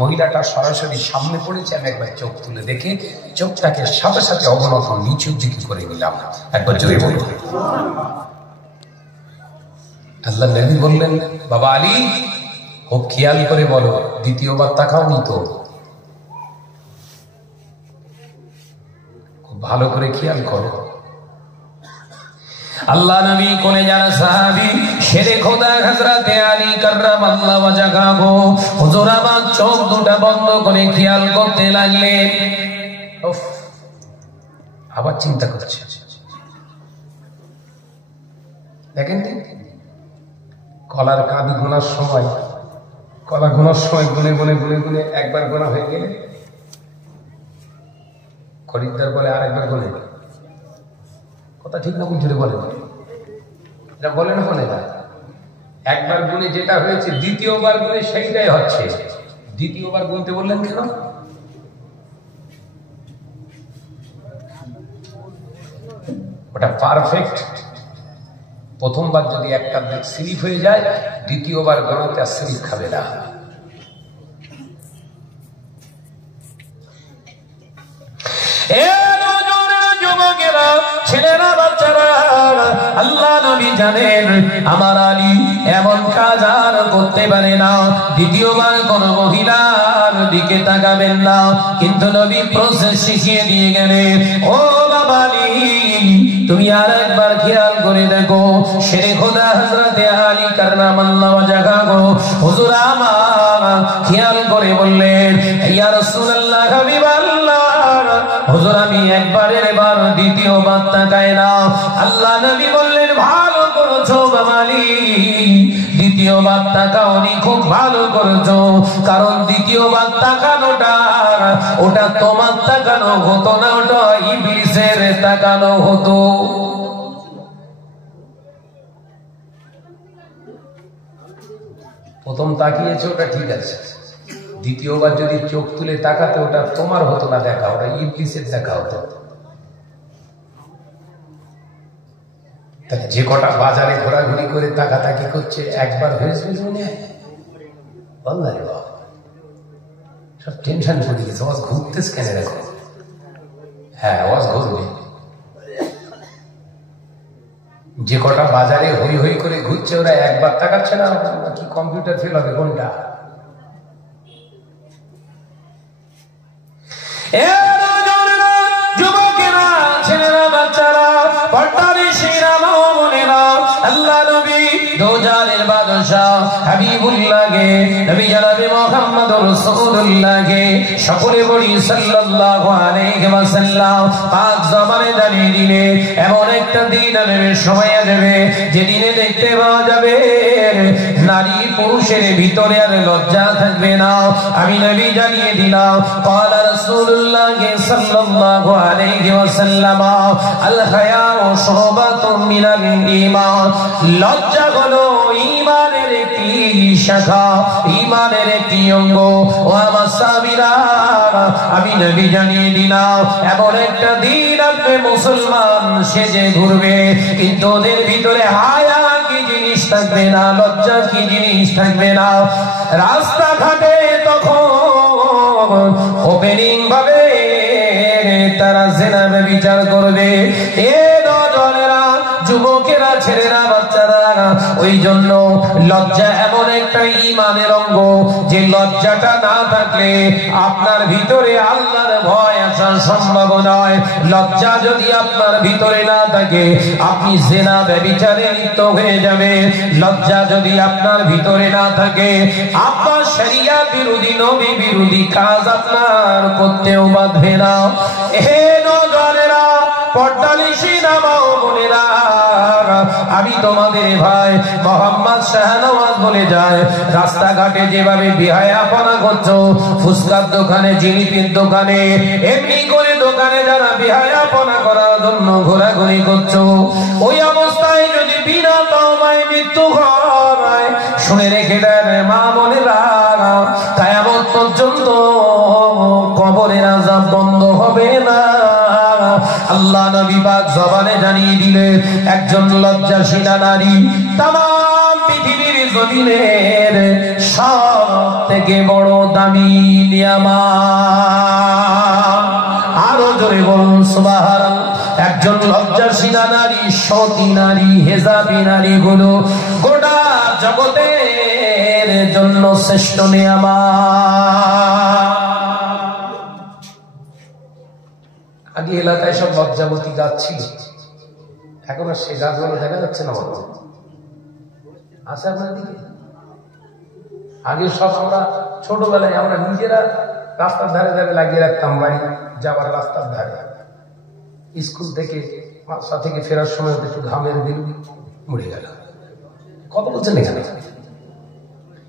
মহিলাটা সরাসরি সামনে পড়েছে, আমি একবার চোখ তুলে দেখে চোখটাকে সাথে সাথে অবনত নিচুর দিকে করে নিলাম। একবার জোরে বলুন। আল্লাহ নবী বললেন, বাবা আলী, খুব খেয়াল করে বলো, দ্বিতীয়বার তাকাওনি তো? খুব ভালো করে খেয়াল করো। আল্লাহ নবী কোনে যারা সাহাবী শেরে খোদা হযরতে আলী কাররামাল্লাহু ওয়াজহাহু হুজুর আমার চোখ দুটো বন্ধ করে খেয়াল করতে লাগলেন। আবার চিন্তা করছে, দেখেন কলার কাঁদি গোনার সময়, কলা গোনার সময় গুনে গুনে গুনে গুনে একবার গোনা হয়ে গেলে খরিদ্দার বলে আরেকবার গোনে। কথা ঠিক না বুঝলে বলেন? এটা বলে না, বলে না। একবার গুনে যেটা হয়েছে দ্বিতীয়বার গুনে সেইটাই হচ্ছে। দ্বিতীয়বার গুনতে বললেন কেন? ওটা পারফেক্ট। প্রথমবার যদি একটা দিক স্লিপ হয়ে যায়, দ্বিতীয়বার গোনাতে আর স্লিপ খাবে না। ছেলেরা, বাচ্চারা, আল্লাহ নবী জানেন আমার আলী এমন কাজ আর করতে পারে না। দ্বিতীয়বার কোন মহিলার দিকে তাকাবেন না। কিন্তু নবী প্রসেস শিখিয়ে দিয়ে গেলেন, ও বাবা আলী, তুমি আর একবার খেয়াল করে দেখো। শেরে খোদা হযরতে আলী কাররামাল্লাহু ওয়াজহাহু হুজুর আমার খেয়াল করে বললেন, ইয়া রাসূলুল্লাহ, হাবিবাল্লাহ, হুজুর আমি একবারের বার দ্বিতীয়বার তাকাই না। আল্লাহ নবী বললেন, ভালো করেছো বাবা আলী, দ্বিতীয়বার তাকাওনি, খুব ভালো করেছো। কারণ দ্বিতীয়বার তাকানোটা ওটা তোমার তাকানো হতো না, ওটা ইবলিসের তাকানো হতো। প্রথম তাকিয়েছো ওটা ঠিক আছে, দ্বিতীয়বার যদি চোখ তুলে তাকাতে ওটা তোমার হতো না দেখা, ওটা ইবলিসের দেখা হতো। যে কটা বাজারে ঘোরাঘুরি করে তাকাতাকি করছে, একবার হয়েছে মনে হয় সব টেনশন করে গেছে। ওয়াজ ঘুরতেস কেন দেখো? হ্যাঁ, ওয়াজ ঘুরবে। যে কটা বাজারে হই হই করে ঘুরছে ওরা একবার তাকাচ্ছে না, কি কম্পিউটার ফেল হবে কোনটা? যুবকেরা, ছেলেরা, বাচ্চারা, পর্দানিশীরা, মা ও বোনেরা, আল্লাহ নবী দোজানের বাদশাহ হাবিবুল্লাহকে, নবী জনাবে মুহাম্মদুর রাসূলুল্লাহকে সকলে বলি সাল্লাল্লাহু আলাইহি ওয়াসাল্লাম পাক জবানে জানিয়ে দিলে এমন একটা দিন আসবে, সময় আসবে, যেদিনে দেখতে পাওয়া যাবে নারী পুরুষের ভিতরে আর লজ্জা থাকবে না। আমি নবী জানিয়ে দিলাম, ক্বালা রাসূলুল্লাহ সাল্লাল্লাহু আলাইহি ওয়াসাল্লাম, আল হায়াউ শুবাতুম মিনাল ঈমান, লজ্জা হলো ঈমানের একটি শাখা, ঈমানের একটি অঙ্গ। ও আমার সাহাবীরা, আমি নবী জানিয়ে দিলাম এমন একটা দিন আসবে মুসলমান সেজে ঘুরবে, কিন্তু ওদের ভিতরে হায়া কি জিনিস থাকবে না, লজ্জা কি জিনিস থাকবে না। রাস্তাঘাটে তখন ওপেনিং ভাবে তারা জিনা বিচার করবে। এ নজরেরা, যুবকেরা, ছেলেরা, বাচ্চারা, ওই জন্য লজ্জা এমন একটা ঈমানের অঙ্গ, যে লজ্জাটা না থাকলে আপনার ভিতরে আল্লাহর ভয় আসা সম্ভব নয়। লজ্জা যদি আপনার ভিতরে না থাকে, আপনি জিনা ব্যভিচারে লিপ্ত হয়ে যাবে। লজ্জা যদি আপনার ভিতরে না থাকে, আপনার শরিয়ত বিরোধী, নবী বিরোধী কাজ আপনার করতেও বাধবে না। হে নজরেরা, পর্দানিশীরা, মা ও বোনেরা, আমি তোমাদের ভাই মোহাম্মদ শাহনওয়াজ বলে যায়, রাস্তাঘাটে যেভাবে বেহায়াপনা করছো, ফুসকার দোকানে, জিলিপির দোকানে, এমনি করে দোকানে যারা বেহায়াপনা করার জন্য ঘোরাঘুরি করছো, ওই অবস্থায় যদি বিনা তওবায় মৃত্যু হয়, শুনে রেখে দেন মা বোনেরা, কিয়ামত পর্যন্ত কবরের আযাব বন্ধ হবে না। আল্লাহ নবী পাক জবানে জানিয়ে দিলেন, একজন লজ্জাশীলা নারী তামাম পৃথিবীর জমিনের সব থেকে বড় দামি নিয়ামত। আরো জোরে বলুন সুবহানাল্লাহ। একজন লজ্জাশীলা নারী, সতী নারী, হেজাবী নারী গুলো গোটা জগতের জন্য শ্রেষ্ঠ নিয়ামত। আগে এলাকায় সব লজ্জাবতী গাছ ছিল, এখন আর সে গাছগুলো দেখা যাচ্ছে না। বলো আছে আপনার দিকে? আগে সব আমরা ছোটবেলায় আমরা নিজেরা রাস্তার ধারে ধারে লাগিয়ে রাখতাম, বাড়ি যাবার রাস্তার ধারে। স্কুল থেকে বাসা থেকে ফেরার সময় একটু ঘামের বিল মুড়ে গেল। কত বলছেন এখানে?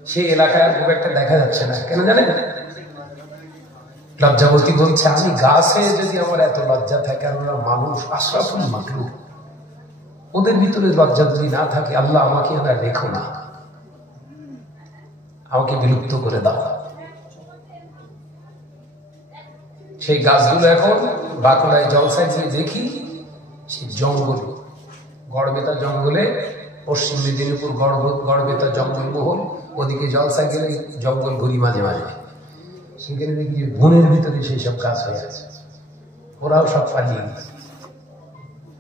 সেই এলাকায় খুব একটা দেখা যাচ্ছে না, কেন জানেন? লজ্জাবতী বলছে, আমি গাছে যদি আমার এত লজ্জা থাকে, আর ওরা মানুষ আশরাফুল মাখলুক, ওদের ভিতরে লজ্জা যদি না থাকে, আল্লাহ আমাকে আর রেখো না, আমাকে বিলুপ্ত করে দাও। সেই গাছগুলো এখন বাঁকুড়ায় জলসায় গিয়ে দেখি, সেই জঙ্গল, গড়বেতা জঙ্গলে, পশ্চিম মেদিনীপুর গড়বেতা জঙ্গলমহল, ওদিকে জলসা গেলে জঙ্গল ঘুরি মাঝে মাঝে, সেখানে দেখি যে বনের ভিতরে সেই সব গাছ হয়ে আছে। ওরাও সব পালিয়ে গেছে।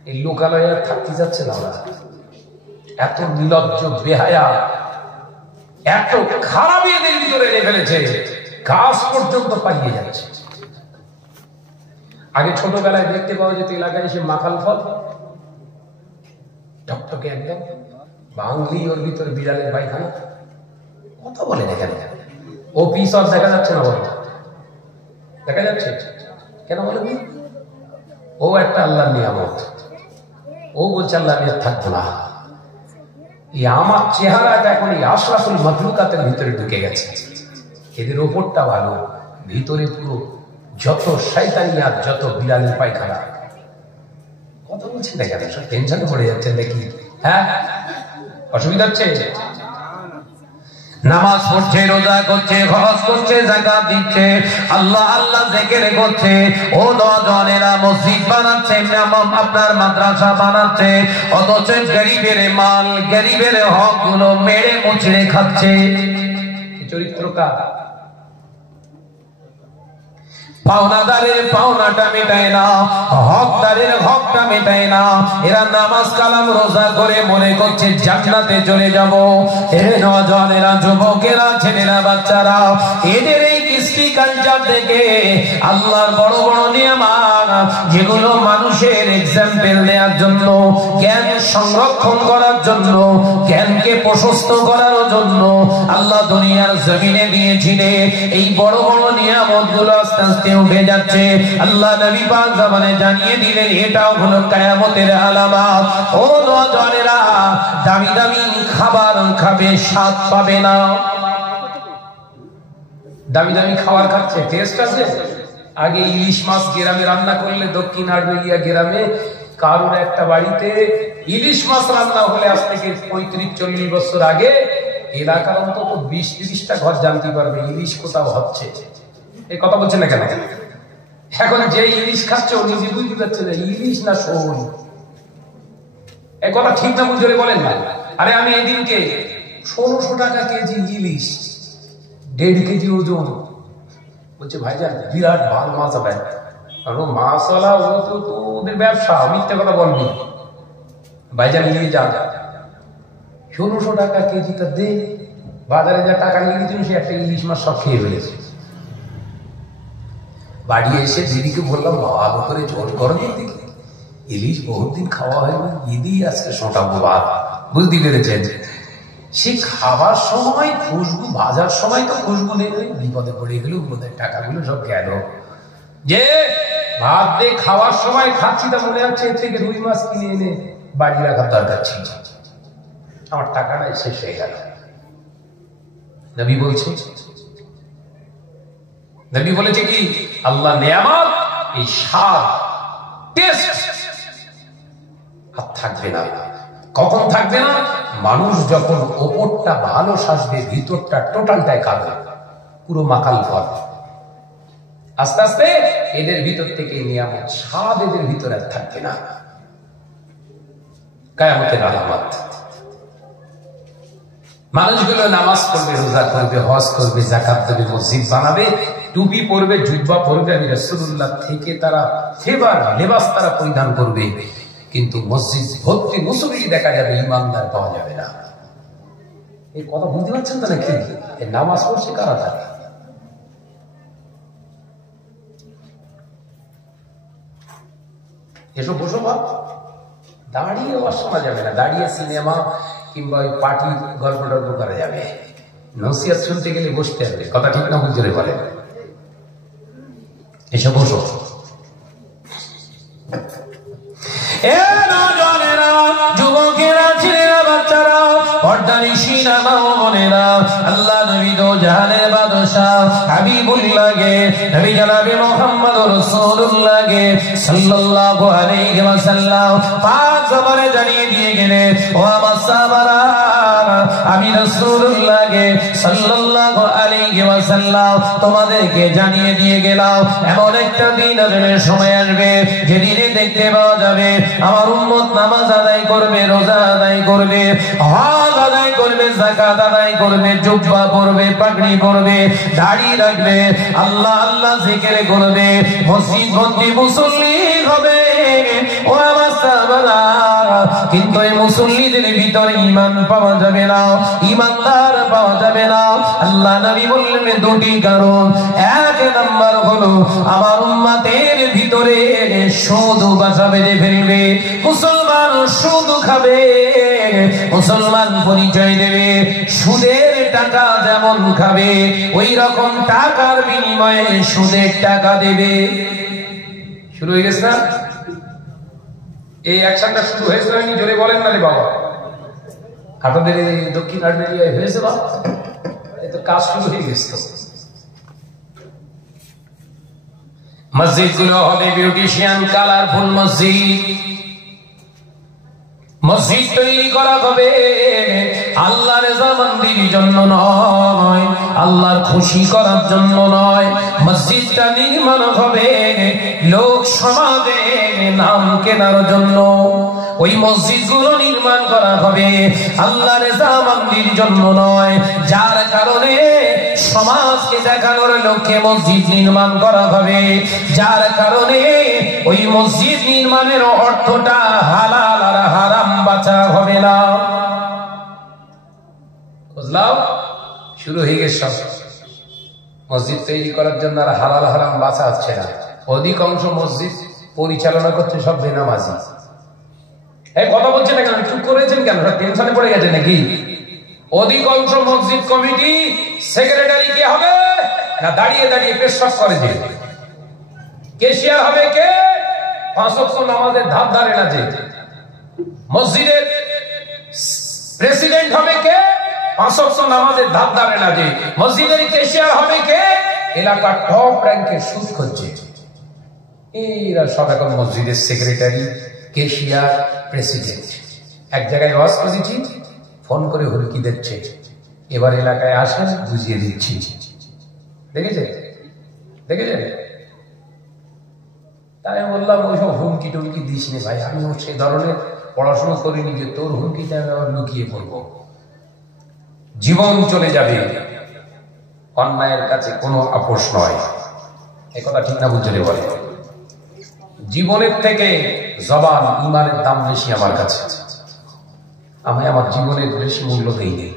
এই লোকালয়ে আর থাকতে যাচ্ছে না ওরা। এত নির্লজ্জ, বেহায়া, এত খারাপ এদের ভিতরে এনে ফেলেছে, গাছ পর্যন্ত পালিয়ে যাচ্ছে। আগে ছোটবেলায় দেখতে পাওয়া যেত এলাকায় এসে মাকাল ফল, টকটকে একদম বাংলি, ওর ভিতরে বিড়ালের পায়খানা। কথা বলে দেখেন, ও পিস আর দেখা যাচ্ছে না। বলো দেখা যাচ্ছে কেন? বলেন, ও একটা আল্লাহর নিয়ামত। ও বলছে আল্লাহ আমি আর থাকবো না। এই আমার চেহারাটা এখন এই আশরাফুল মাখলুকাতের ভিতরে ঢুকে গেছে। এদের ওপরটা ভালো, ভিতরে পুরো যত শয়তানিয়াত, যত বিড়ালের পায়খানা। কথা বলছি না কেন? সব টেনশনে পড়ে যাচ্ছেন নাকি? হ্যাঁ, অসুবিধা হচ্ছে? নামাজ পড়ছে, রোজা করছে, হজ করছে, যাকাত দিচ্ছে, আল্লাহ আল্লাহ জিকির করছে। ও নওজওয়ানেরা মসজিদ বানাচ্ছে, আপনার মাদ্রাসা বানাচ্ছে, অথচ গরিবের মাল, গরিবের হক গুলো মেরে মুচড়ে খাচ্ছে। চরিত্রকার পাওনাদারের পাওনাটা মেটায় না, হকদারের হকটা মেটায় না। এরা নামাজ কালাম রোজা করে মনে করছে জান্নাতে চলে যাব। এ নওজওয়ানেরা, যুবকেরা, ছেলেরা, বাচ্চারা, এদের এই কৃষ্টি কালচার থেকে আল্লাহর বড় বড় নিয়ামত, যেগুলো মানুষের এক্সাম্পল দেওয়ার জন্য, জ্ঞান সংরক্ষণ করার জন্য, জ্ঞানকে প্রশস্ত করার জন্য আল্লাহ দুনিয়ার জমিনে দিয়েছিলেন, এই বড় বড় নিয়ামত গুলো আস্তে আস্তে উঠে যাচ্ছে। আল্লাহ নবী পাক জামানে জানিয়ে দিলেন, এটাও হলো কিয়ামতের আলামত। ও নওজওয়ানেরা, দামি দামি খাবার খাবে, স্বাদ পাবে না। দামি দামি খাবার খাচ্ছে, টেস্ট আছে। আগে ইলিশ মাছ গ্রামে রান্না করলে, দক্ষিণ আড়বেলিয়া গ্রামে কারোর একটা বাড়িতে ইলিশ মাছ রান্না হলে আজ থেকে 35-40 বছর আগে এলাকার অন্তত 20-30টা ঘর জানতে পারবে ইলিশ কোথাও হচ্ছে। এই কথা বলছেন না কেন? এখন যে ইলিশ খাচ্ছে ও নিজে বুঝতে পারছে না ইলিশ না শোল। এই কথা ঠিক না বুঝে বলেন না? আরে আমি এদিনকে 1600 টাকা কেজি ইলিশ, 1.5 কেজি ওজন। বলছে ভাইজান বিরাট ভালো মাছ হবে। মাছওয়ালা ও তো ওদের ব্যবসা, মিথ্যে কথা বলবি। ভাইজান নিয়ে যা, 1600 টাকা কেজিটা দে। বাজারে যা টাকা নিয়ে গেছিল সে একটা ইলিশ মাছ সব খেয়ে ফেলেছে। বাড়ি এসে দিদিকে বললাম, ভালো করে ঝোল করো দেখি, ইলিশ বহুত দিন খাওয়া হয়নি, ঈদই আজকে শোটাবো ভাত। বুঝতে পেরেছেন? সে খাবার সময় খুশবু, ভাজার সময় তো খুশবু নেই, বিপদে পড়ে গেল, বোধহয় টাকাগুলো সব গেল। যে ভাত দিয়ে খাওয়ার সময় খাচ্ছি, তা মনে হচ্ছে এর থেকে রুই মাছ কিনে এনে বাড়ি রাখার দরকার ছিল, আমার টাকাটাই শেষ হয়ে গেল। নবী বলছে, নবী বলেছে কি, আল্লাহ নিয়ামত, এই স্বাদ, টেস্ট আর থাকবে না। কখন থাকবে না? মানুষ যখন ওপরটা ভালো সাজবে, ভিতরটা টোটালটাই কালো, পুরো মাকাল ফল। আস্তে আস্তে এদের ভিতর থেকে নিয়ামত, স্বাদ এদের ভিতরে আর থাকবে না। কিয়ামতের আলামত। মানুষগুলো নামাজ পড়বে, রোজা করবে, হজ করবে, যাকাত দেবে, মসজিদ বানাবে, টুপি পরবে, জুব্বা পরবে, আমি রাসূলুল্লাহ থেকে তারা ফেভার লেবাস তারা পরিধান করবে, কিন্তু মসজিদ ভর্তি মুসল্লি দেখা যাবে, ইমানদার পাওয়া যাবে না। এই কথা বুঝতে পারছেন তো নাকি? নামাজ পড়ছে কারা থাকে? এসব বসো বা দাঁড়িয়ে শোনা যাবে না, দাঁড়িয়ে সিনেমা কিংবা ওই পার্টি গল্প টল্প করা যাবে। নসিহত শুনতে গেলে বসতে হবে, কথা ঠিক না ভুল করে বলে। এসব বসো। যুবকেরা, ছেলেরা, বাচ্চারা, পর্দানিশীরা, মা ও বোনেরা, আল্লাহ নবী দো জাহানের বাদশাহ হাবিবুল্লাহকে, নবী জনাবে মুহাম্মদুর রাসূলুল্লাহকে সাল্লাল্লাহু আলাইহি ওয়াসাল্লাম পাক জবানে জানিয়ে দিয়ে গেলেন, ও আমার সাহাবারা, আমি রাসূলুল্লাহকে সাল্লাল্লাহু আলাইহি ওয়াসাল্লাম তোমাদেরকে জানিয়ে দিয়ে গেলাম, এমন একটা দিন আসবে, সময় আসবে, যেদিনে দেখতে পাওয়া যাবে আমার উম্মত নামাজ আদায় করবে, রোজা আদায় করবে, হজ আদায় করবে, যাকাত আদায় করবে, জুব্বা পরবে, পাগড়ি পরবে, দাড়ি রাখবে, আল্লাহ আল্লাহ জিকির করবে, মসজিদ ভর্তি মুসল্লি হবে। ও আমার সাহাবারা, কিন্তু এই মুসল্লিদের ভিতরে ঈমান পাওয়া যাবে না, ঈমানদার পাওয়া যাবে না। আল্লাহ নবী বললেন দুটি কারণ। এক নাম্বার হলো আমার উম্মতের ভিতরে সুদ বাসা বেঁধে ফেলবে, মুসলমান সুদ খাবে, মুসলমান পরিচয় দেবে, সুদের টাকা যেমন খাবে ওই রকম টাকার বিনিময়ে সুদের টাকা দেবে। শুরু হয়ে গেছে না? এই অ্যাকশনটা শুরু হয়েছিল, আপনি জোরে বলেন না রে বাবা। আপনাদের দক্ষিণ আর্মেনিয়ায় হয়েছে বাবা, এই তো কাজ শুরু হয়ে গেছে। মসজিদ গুলো হবে বিউটিশিয়ান, কালারফুল মসজিদ। মসজিদ তৈরি করা হবে আল্লাহর রেজামন্দির জন্য নয়, আল্লাহর খুশি করার জন্য নয়। মসজিদটা নির্মাণ হবে লোক সমাজে নাম কেনার জন্য। ওই মসজিদগুলো নির্মাণ করা হবে আল্লাহর রেজামন্দির জন্য নয়, যার কারণে সমাজকে দেখানোর লক্ষ্যে মসজিদ নির্মাণ করা হবে, যার কারণে ওই মসজিদ নির্মাণের অর্থটা হালাল আর হারাম বাঁচা হবে না। বুঝলাম? শুরু হয়ে গেছে সব। মসজিদ তৈরি করার জন্য আর হালাল হারাম বাঁচা হচ্ছে না। অধিকাংশ মসজিদ পরিচালনা করছে সব বেনামাজি। এই কথা বলছেন না কেন? চুপ করেছেন কেন? টেনশনে পড়ে গেছে নাকি? অধিকাংশ মসজিদ কমিটি সেক্রেটারি কে হবে না দাঁড়িয়ে দাঁড়িয়ে পেশাব করে দিয়ে, কেশিয়ার হবে কে 5 ওয়াক্ত নামাজের ধার ধারে না যে, মসজিদের প্রেসিডেন্ট হবে কে 5 ওয়াক্ত নামাজের ধার ধারে না যে, মসজিদের কেশিয়ার হবে কে এলাকার টপ র্যাঙ্কের সুদ খুঁজছে। এরা সব এখন মসজিদের সেক্রেটারি, কেশিয়ার, প্রেসিডেন্ট। এক জায়গায় ওয়াজ করেছি, ফোন করে হুমকি দিচ্ছে, এবার এলাকায় আসেন বুঝিয়ে দিচ্ছি। দেখেছে দেখেছে? তাই বললাম ওইসব হুমকি টুমকি দিস নে ভাই, আমি সেই ধরনের পড়াশোনা করিনি যে তোর হুমকিটা আমি আবার লুকিয়ে পড়বো। জীবন চলে যাবে, অন্যায়ের কাছে কোনো আপোষ নয়। এ কথা ঠিক না বুঝলে বলে? জীবনের থেকে জবান ইমানের দাম বেশি আমার কাছে, আমি আমার জীবনের বেশি মূল্য দেই নেই।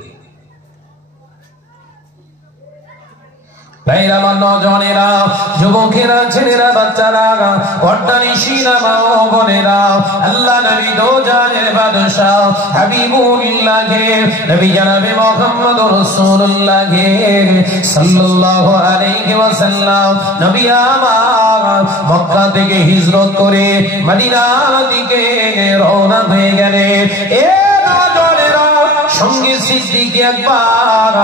ভাইরা, আমার নজনেরা, যুবকেরা, ছেলেরা, বাচ্চারা, পর্দানিশীরা, মা ও বোনেরা, আল্লাহ নবী দো জাহানের বাদশাহ হাবিবুল্লাহকে, নবী জনাবে মুহাম্মদুর রাসূলুল্লাহকে সাল্লাল্লাহু আলাইহি ওয়াসাল্লাম নবী আমার মক্কা থেকে হিজরত করে মদিনার দিকে রওনা হয়ে গেলেন। সঙ্গে সিদ্দিক আকবর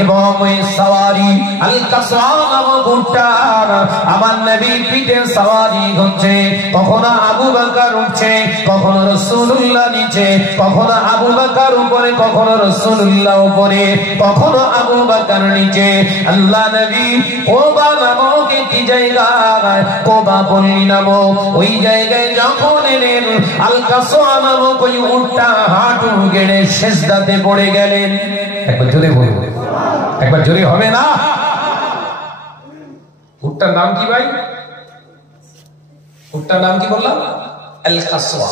এবং ওই সওয়ারি আল কাসওয়া নামক উটটার আমার নবীর পিঠে সওয়ারি হচ্ছে। কখনো আবু বকর উঠছে, কখনো রাসূলুল্লাহ নিচে, কখনো আবু বকর উপরে, কখনো রাসূলুল্লাহ উপরে, কখনো আবু বকর নিচে। আল্লাহ নবী কোবা নামক একটি জায়গায়, কোবা পল্লী নামক ওই জায়গায় যখন এলেন, আল কাসওয়া নামক ওই উটটা হাঁটু গেড়ে সিজদাতে পড়ে গেলেন। একবার জোরে বলবো, একবার জোরে হবে না? উটটার নাম কি ভাই? উটটার নাম কি বললাম? আল কাসওয়া।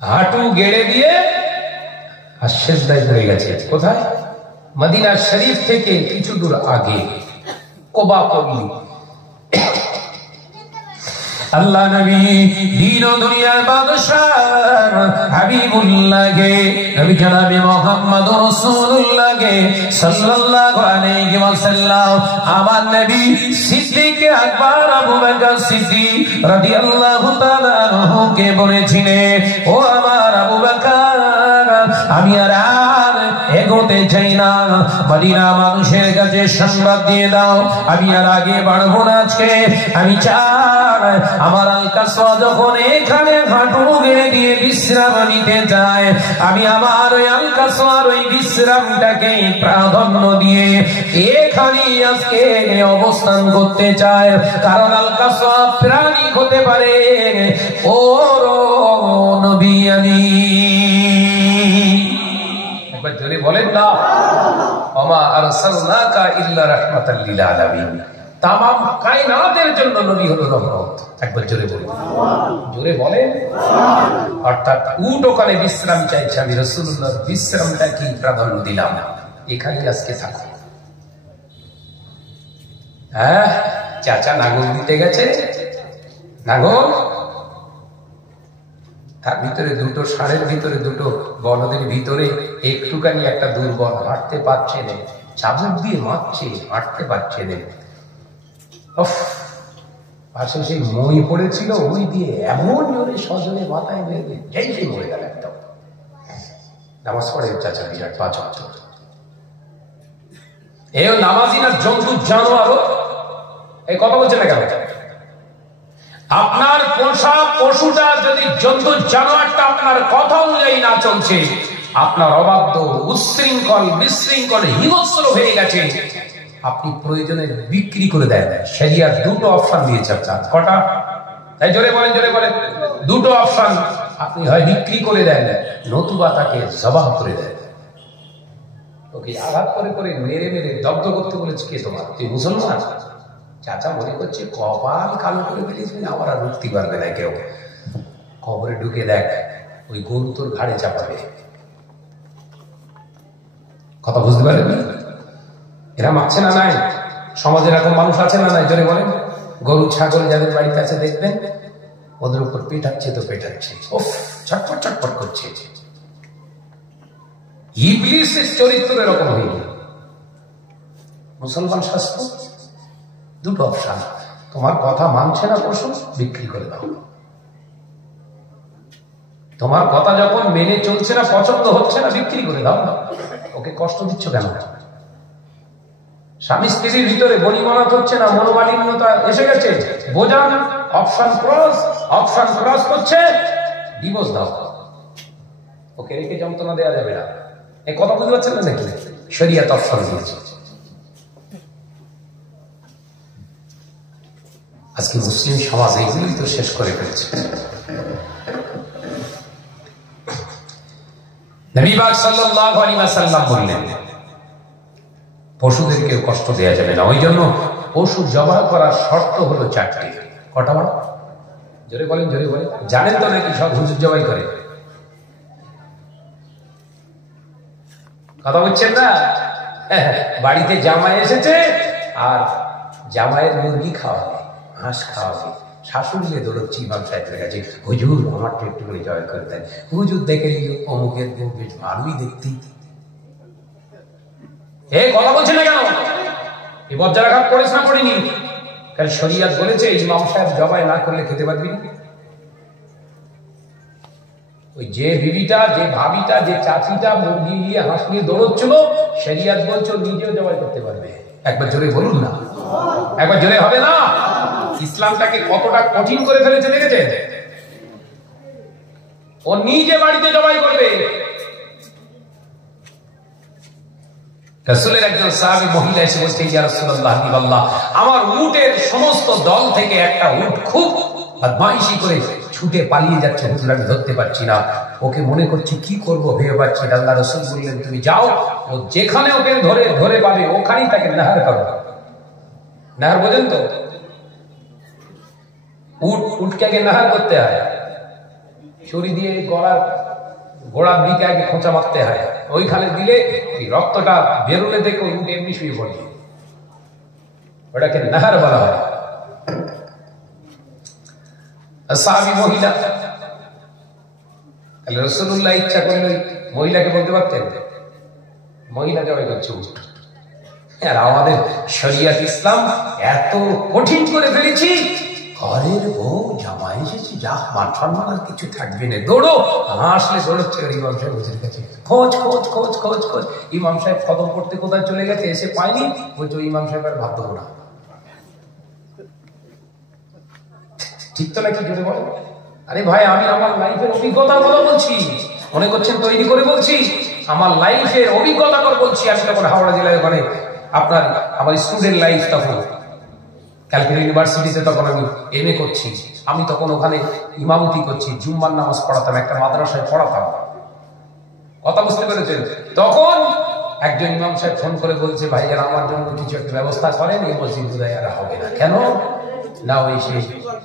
হাঁটু গেড়ে দিয়ে আর সিজদায় পড়ে গেছে। কোথায়? মদিনা শরীফ থেকে কিছু দূর আগে কোবা পল্লী। আল্লাহ নবী দিন ও দুনিয়ার বাদশাহ হাবিবুল্লাহ গে নবী জনাবে মুহাম্মদ রাসূলুল্লাহ গে সাল্লাল্লাহু আলাইহি ওয়াসাল্লাম আমার নবী সিদ্দিক আকবর আবু বকর সিদ্দিক রাদিয়াল্লাহু তাআলা আনহু কে বলেছিলেন, ও আমার আবু বকর, আমি আর এগোতে চাই না, মদিনা মানুষের কাছে সংবাদ দিয়ে দাও, আমি আর আগে বাড়বো না। আজকে আমি চাই আমার আল কাসওয়া যখন এখানে হাঁটু গেড়ে দিয়ে বিশ্রাম নিতে যায়, আমি আমার ওই আল কাসওয়ার ওই বিশ্রামটাকে প্রাধান্য দিয়ে এখানে আজকে অবস্থান করতে চায়। কারণ আল কাসওয়া প্রাণী হতে পারে ও নবী আলী। একবার জোরে বলেন না, ওমা আরসালনাকা ইল্লা রাহমাতাল লিল আলামিন। তামাম কায়নাতের জন্য নবী হলো রহমত। একবার জোরে বলেন, জোরে বলেন। অর্থাৎ উট ওখানে বিশ্রাম চাইছে, আমি রাসূলুল্লাহর বিশ্রামটা কি প্রাধান্য দিলাম, এখানে আজকে থাকো। হ্যাঁ, চাচা নাগর দিতে গেছে, নাগর তার ভিতরে দুটো ষাঁড়ের ভিতরে দুটো বলদের ভিতরে একটুখানি একটা দুর্বল, হাঁটতে পারছে না, চাবুক দিয়ে মারছে, হাঁটতে পারছে না। পাশে সেই মই পড়েছিল, ওই দিয়ে এমন জোরে সজনে মাথায় মেরে যেই সে মরে গেল একদম। নামাজ পড়ে চাচা বিরাট 5 ওয়াক্ত। এও নামাজি না জন্তু জানোয়ারও? এই কথা বলছে না কেন? আপনার পোষা পশুটা যদি জন্তু জানোয়ারটা আপনার কথা অনুযায়ী না চলছে, আপনার অবাধ্য, উচ্ছৃঙ্খল, বিশৃঙ্খল, হিংস্র হয়ে গেছে, আপনি প্রয়োজনে বিক্রি করে দেন। শরিয়াত দুটো অপশন দিয়েছে। কটা? তাই জোরে বলেন, জোরে বলেন। দুটো অপশন, আপনি হয় বিক্রি করে দেন, নতুবা তাকে জবাহ করে দেন। ওকে আঘাত করে করে মেরে মেরে দগ্ধ করতে বলেছে কে? তোমার, তুই মুসলমান? চাচা মনে করছে কপাল কালো করে ফেলেছি, আমার আর উঠতে পারবে না কেউ। কবরে ঢুকে দেখ, ওই গরু তোর ঘাড়ে চাপাবে। কথা বুঝতে পারবেন? এরা মারছে না নাই? সমাজে এরকম মানুষ আছে না নাই? জোরে বলেন। গরু ছাগল যাদের বাড়িতে আছে দেখবেন, ওদের উপর পেটাচ্ছে তো পেটাচ্ছে, ওফ, ছটফট ছটফট করছে। ইবলিসের চরিত্র এরকম হয়ে গেল। মুসলমান শাস্ত্র দুটো অপশন, তোমার কথা মানছে না পশু, বিক্রি করে দাও। তোমার কথা যখন মেনে চলছে না, পছন্দ হচ্ছে না, বিক্রি করে দাও। ওকে কষ্ট দিচ্ছ কেন? স্বামী স্ত্রীর ভিতরে বনিবনাত হচ্ছে না, মনোমালিন্যতা এসে গেছে, বোঝান। অপশন ক্রস করছে, ডিভোর্স দাও। ওকে রেখে যন্ত্রণা দেওয়া যাবে না। এই কথা বুঝতে পারছেন না নাকি? শরিয়াত অপশন দিয়েছে। আজকে মুসলিম সমাজ এইগুলোই তো শেষ করে ফেলেছে। নবী পাক সাল্লাল্লাহু আলাইহি ওয়াসাল্লাম বললেন, পশুদেরকে কষ্ট দেওয়া যাবে না। ওই জন্য পশু জবাই করার শর্ত হলো 4টি। কটা? জোরে বলেন, জোরে বলেন। জানেন তো নাকি সব হুজুর জবাই করে? কথা বলছেন না? বাড়িতে জামাই এসেছে আর জামাইয়ের মুরগি খাওয়াবে, হাঁস খাওয়াবে, শাশুড়িকে দৌড়চ্ছি ইমাম সাহেবের কাছে, হুজুর আমার তো একটুখানি জবাই করে দেন। হুজুর দেখে নিল অমুকের বউ বেশ ভালোই দেখতে। কথা বলছে না কেন? এই বজ্জার আঘাত পড়েছ না পড়িনি? কারণ শরিয়াত বলেছে ইমাম সাহেব জবাই না করলে খেতে পারবি না। ওই যে বিবিটা, যে ভাবিটা, যে চাচিটা মুরগি নিয়ে হাঁস নিয়ে দৌড়চ্ছিল, শরিয়াত বলছে নিজেও জবাই করতে পারবে। একবার জোরে বলুন না, একবার জোরে হবে না? ইসলামটাকে কতটা কঠিন করে ফেলেছে দেখেছে? ও নিজে বাড়িতে জবাই করবে। রাসূলের একজন সাহাবী মহিলা এসে বলছে, ইয়া রাসূলুল্লাহ, আমার উটের সমস্ত দল থেকে একটা উট খুব বদমাইশি করে ছুটে পালিয়ে যাচ্ছে, হুজুর আমি ধরতে পারছি না, ওকে মনে করছি কি করব ভেবে পাচ্ছি। আল্লাহ রাসূল বললেন তুমি যাও, ও যেখানে ওকে ধরে পাবে ওখানেই তাকে নাহার করো। নাহার বোঝেন তো? উটকে আগে নাহার করতে হয়, ছুরি দিয়ে গোড়ার দিকে আগে খোঁচা মারতে হয়, ওইখানে দিলে রক্তটা বেরোলে দেখে উট এমনি শুয়ে পড়ে, ওটাকে নাহার বলা হয়। সাহাবী মহিলা, রাসূলুল্লাহ ইচ্ছা করলে মহিলাকে বলতে পারতেন মহিলা জবাই করছে উট। আর আমাদের শরিয়াত ইসলাম এত কঠিন করে ফেলেছি, ঘরের বউ জামাই এসেছি, যা মান সম্মান আর কিছু থাকবে না, দৌড়ো। হাসলে দৌড়চ্ছে ইমাম সাহেব হুজুরের কাছে, খোঁজ খোঁজ খোঁজ খোঁজ খোঁজ। ইমাম সাহেব খতম করতে কোথায় চলে গেছে, এসে পাইনি, বলছে ইমাম সাহেব আর ভাত দেবো না। ঠিক তো নাকি জোরে বলো? আরে ভাই আমি আমার লাইফের অভিজ্ঞতার কথা বলছি, মনে করছেন তৈরি করে বলছি, আমার লাইফের অভিজ্ঞতা করে বলছি। আমি তখন হাওড়া জেলায় ওখানে আমার স্টুডেন্ট লাইফ, তখন ক্যালকাটা ইউনিভার্সিটিতে তখন আমি MA করছি। আমি তখন ওখানে ইমামতি করছি, জুম্মার নামাজ পড়াতাম, একটা মাদ্রাসায় পড়াতাম। কথা বুঝতে পেরেছেন? তখন একজন ইমাম সাহেব ফোন করে বলছে ভাইজান আমার জন্য কিছু একটা ব্যবস্থা করেন, এই মসজিদ বোধহয় আর হবে না। কেন না, ওই সে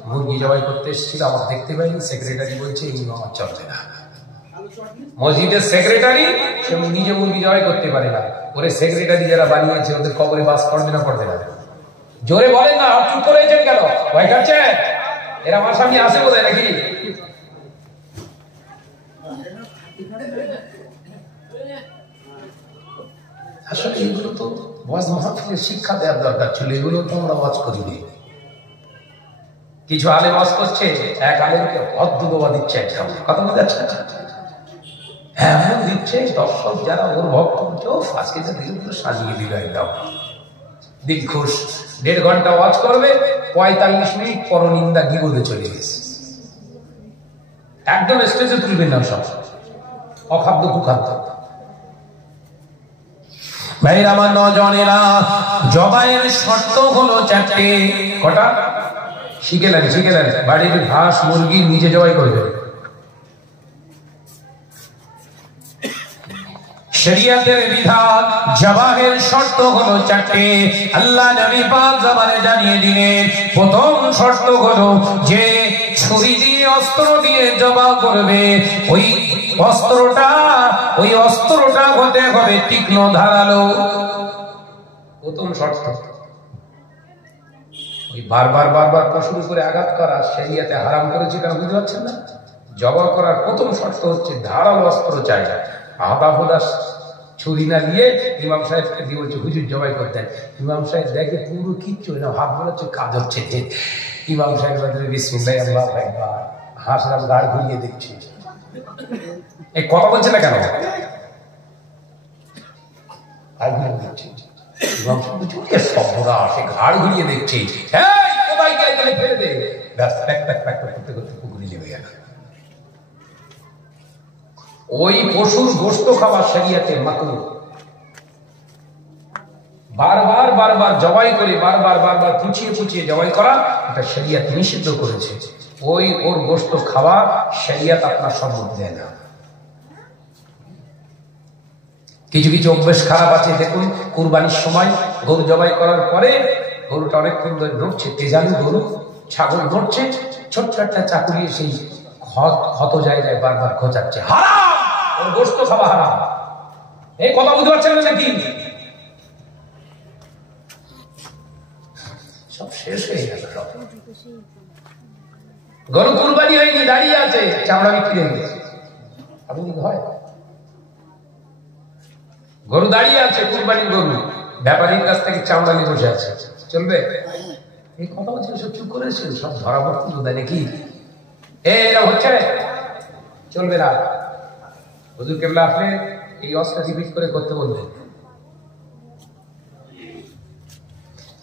মুরগি জবাই করতে এসেছিল, আমার দেখতে পাইনি, সেক্রেটারি বলছে এই ইমাম চলবে না। মসজিদের সেক্রেটারি সে নিজে মুরগি জবাই করতে পারে না, ওরে সেক্রেটারি যারা বানিয়েছে ওদের কবরে বাস করবে না করবে না? জোরে বলেন না, আর চুপ করেছেন কেন? ভয় কাটছে? এরা আমার সামনে আসে বোধহয় নাকি? আসলে এগুলো তো ওয়াজ মাহফিলে শিক্ষা দেওয়ার দরকার ছিল, এগুলো তো আমরা ওয়াজ করিনি। কিছু আলেম ওয়াজ করছে, এক আলেমকে অদ্ভুতবা দিচ্ছে, একটা কথা বলে যাচ্ছে এমন দিচ্ছে, দর্শক যারা ওর ভক্ত আজকে যা দিলগুলো সাজিয়ে দিল একদম দিল খুশ। 1.5 ঘন্টা ওয়াজ করবে, 45 মিনিট পরনিন্দা গিবদে চলে গেছে, একদম স্টেজে তুলবেন না, সব অখাদ্য কুখাদ্য। ভাই আমার নজনেরা, জবাইয়ের শর্ত হলো 4টে। কটা? শিখেলেন বাড়ির ঘাস মুরগি নিজে জবাই করবে। শরিয়াতের বিধান, জবাহের শর্ত হলো 4টে। আল্লাহ নবী পাক জামানে জানিয়ে দিলেন, প্রথম শর্ত হলো যে ছুরি দিয়ে অস্ত্র দিয়ে জবাই করবে, ওই অস্ত্রটা হতে হবে তীক্ষ্ণ ধারালো। প্রথম শর্ত। ওই বারবার পশুর উপরে আঘাত করা শরিয়াতে হারাম করেছে, কেন বুঝতে পারছেন না? জবাই করার প্রথম শর্ত হচ্ছে ধারালো অস্ত্র চাই। আদা হুদা ছুরি না দিয়ে ইমাম সাহেবকে দিয়ে বলছে হুজুর জবাই করতেন। ইমাম সাহেব দেখে পুরো কিচ্ছু না, ভাব মনে হচ্ছে কাজ হচ্ছে। ইমাম সাহেব বিসমিল্লাহ আল্লাহু আকবার, হাসলাম, গাড় ঘুরিয়ে দেখছি। এই কথা বলছে না কেন? ইমাম সাহেব বলছে সভ্যরা আসে, ঘাড় ঘুরিয়ে দেখছি, কোথায় গেলে ফেলে দে, ব্যাস করতে করতে পুকুরে লেগে গেল। ওই পশুর গোশত খাওয়া শরিয়াতে মাকরুহ। বারবার জবাই করে বারবার পুচিয়ে জবাই করা, এটা শরিয়াত নিষিদ্ধ করেছে। ওর গোশত খাওয়া শরিয়াত আপনার সম্মতি দেয় না। কিছু অভ্যেস খারাপ আছে, দেখুন কুরবানির সময় গরু জবাই করার পরে গরুটা অনেকক্ষণ ধরে নড়ছে, তেজানি গরু, ছাগল নড়ছে, ছোট্ট একটা চাকু দিয়ে সেই ক্ষত জায়গায় বারবার খোঁচাচ্ছে, হারাম, ওর গোশত খাওয়া হারাম। এই কথা বুঝতে পারছেন নাকি? সব শেষ হয়ে গেল। গরু কুরবানি হয়নি, দাঁড়িয়ে আছে, চামড়া বিক্রি হয়ে গেছে। আপনি কি হয়? গরু দাঁড়িয়ে আছে, কুরবানির গরু, ব্যাপারীর কাছ থেকে চামড়া নিয়ে বসে আছে, চলবে? এই কথা বলছে, সব চুপ করেছে, সব ধরা পড়তে বোধহয় নাকি? এরা হচ্ছে, চলবে না। হুজুর কেবলা আপনি এই অস্ত্র রিপিট করে করতে বলবেন।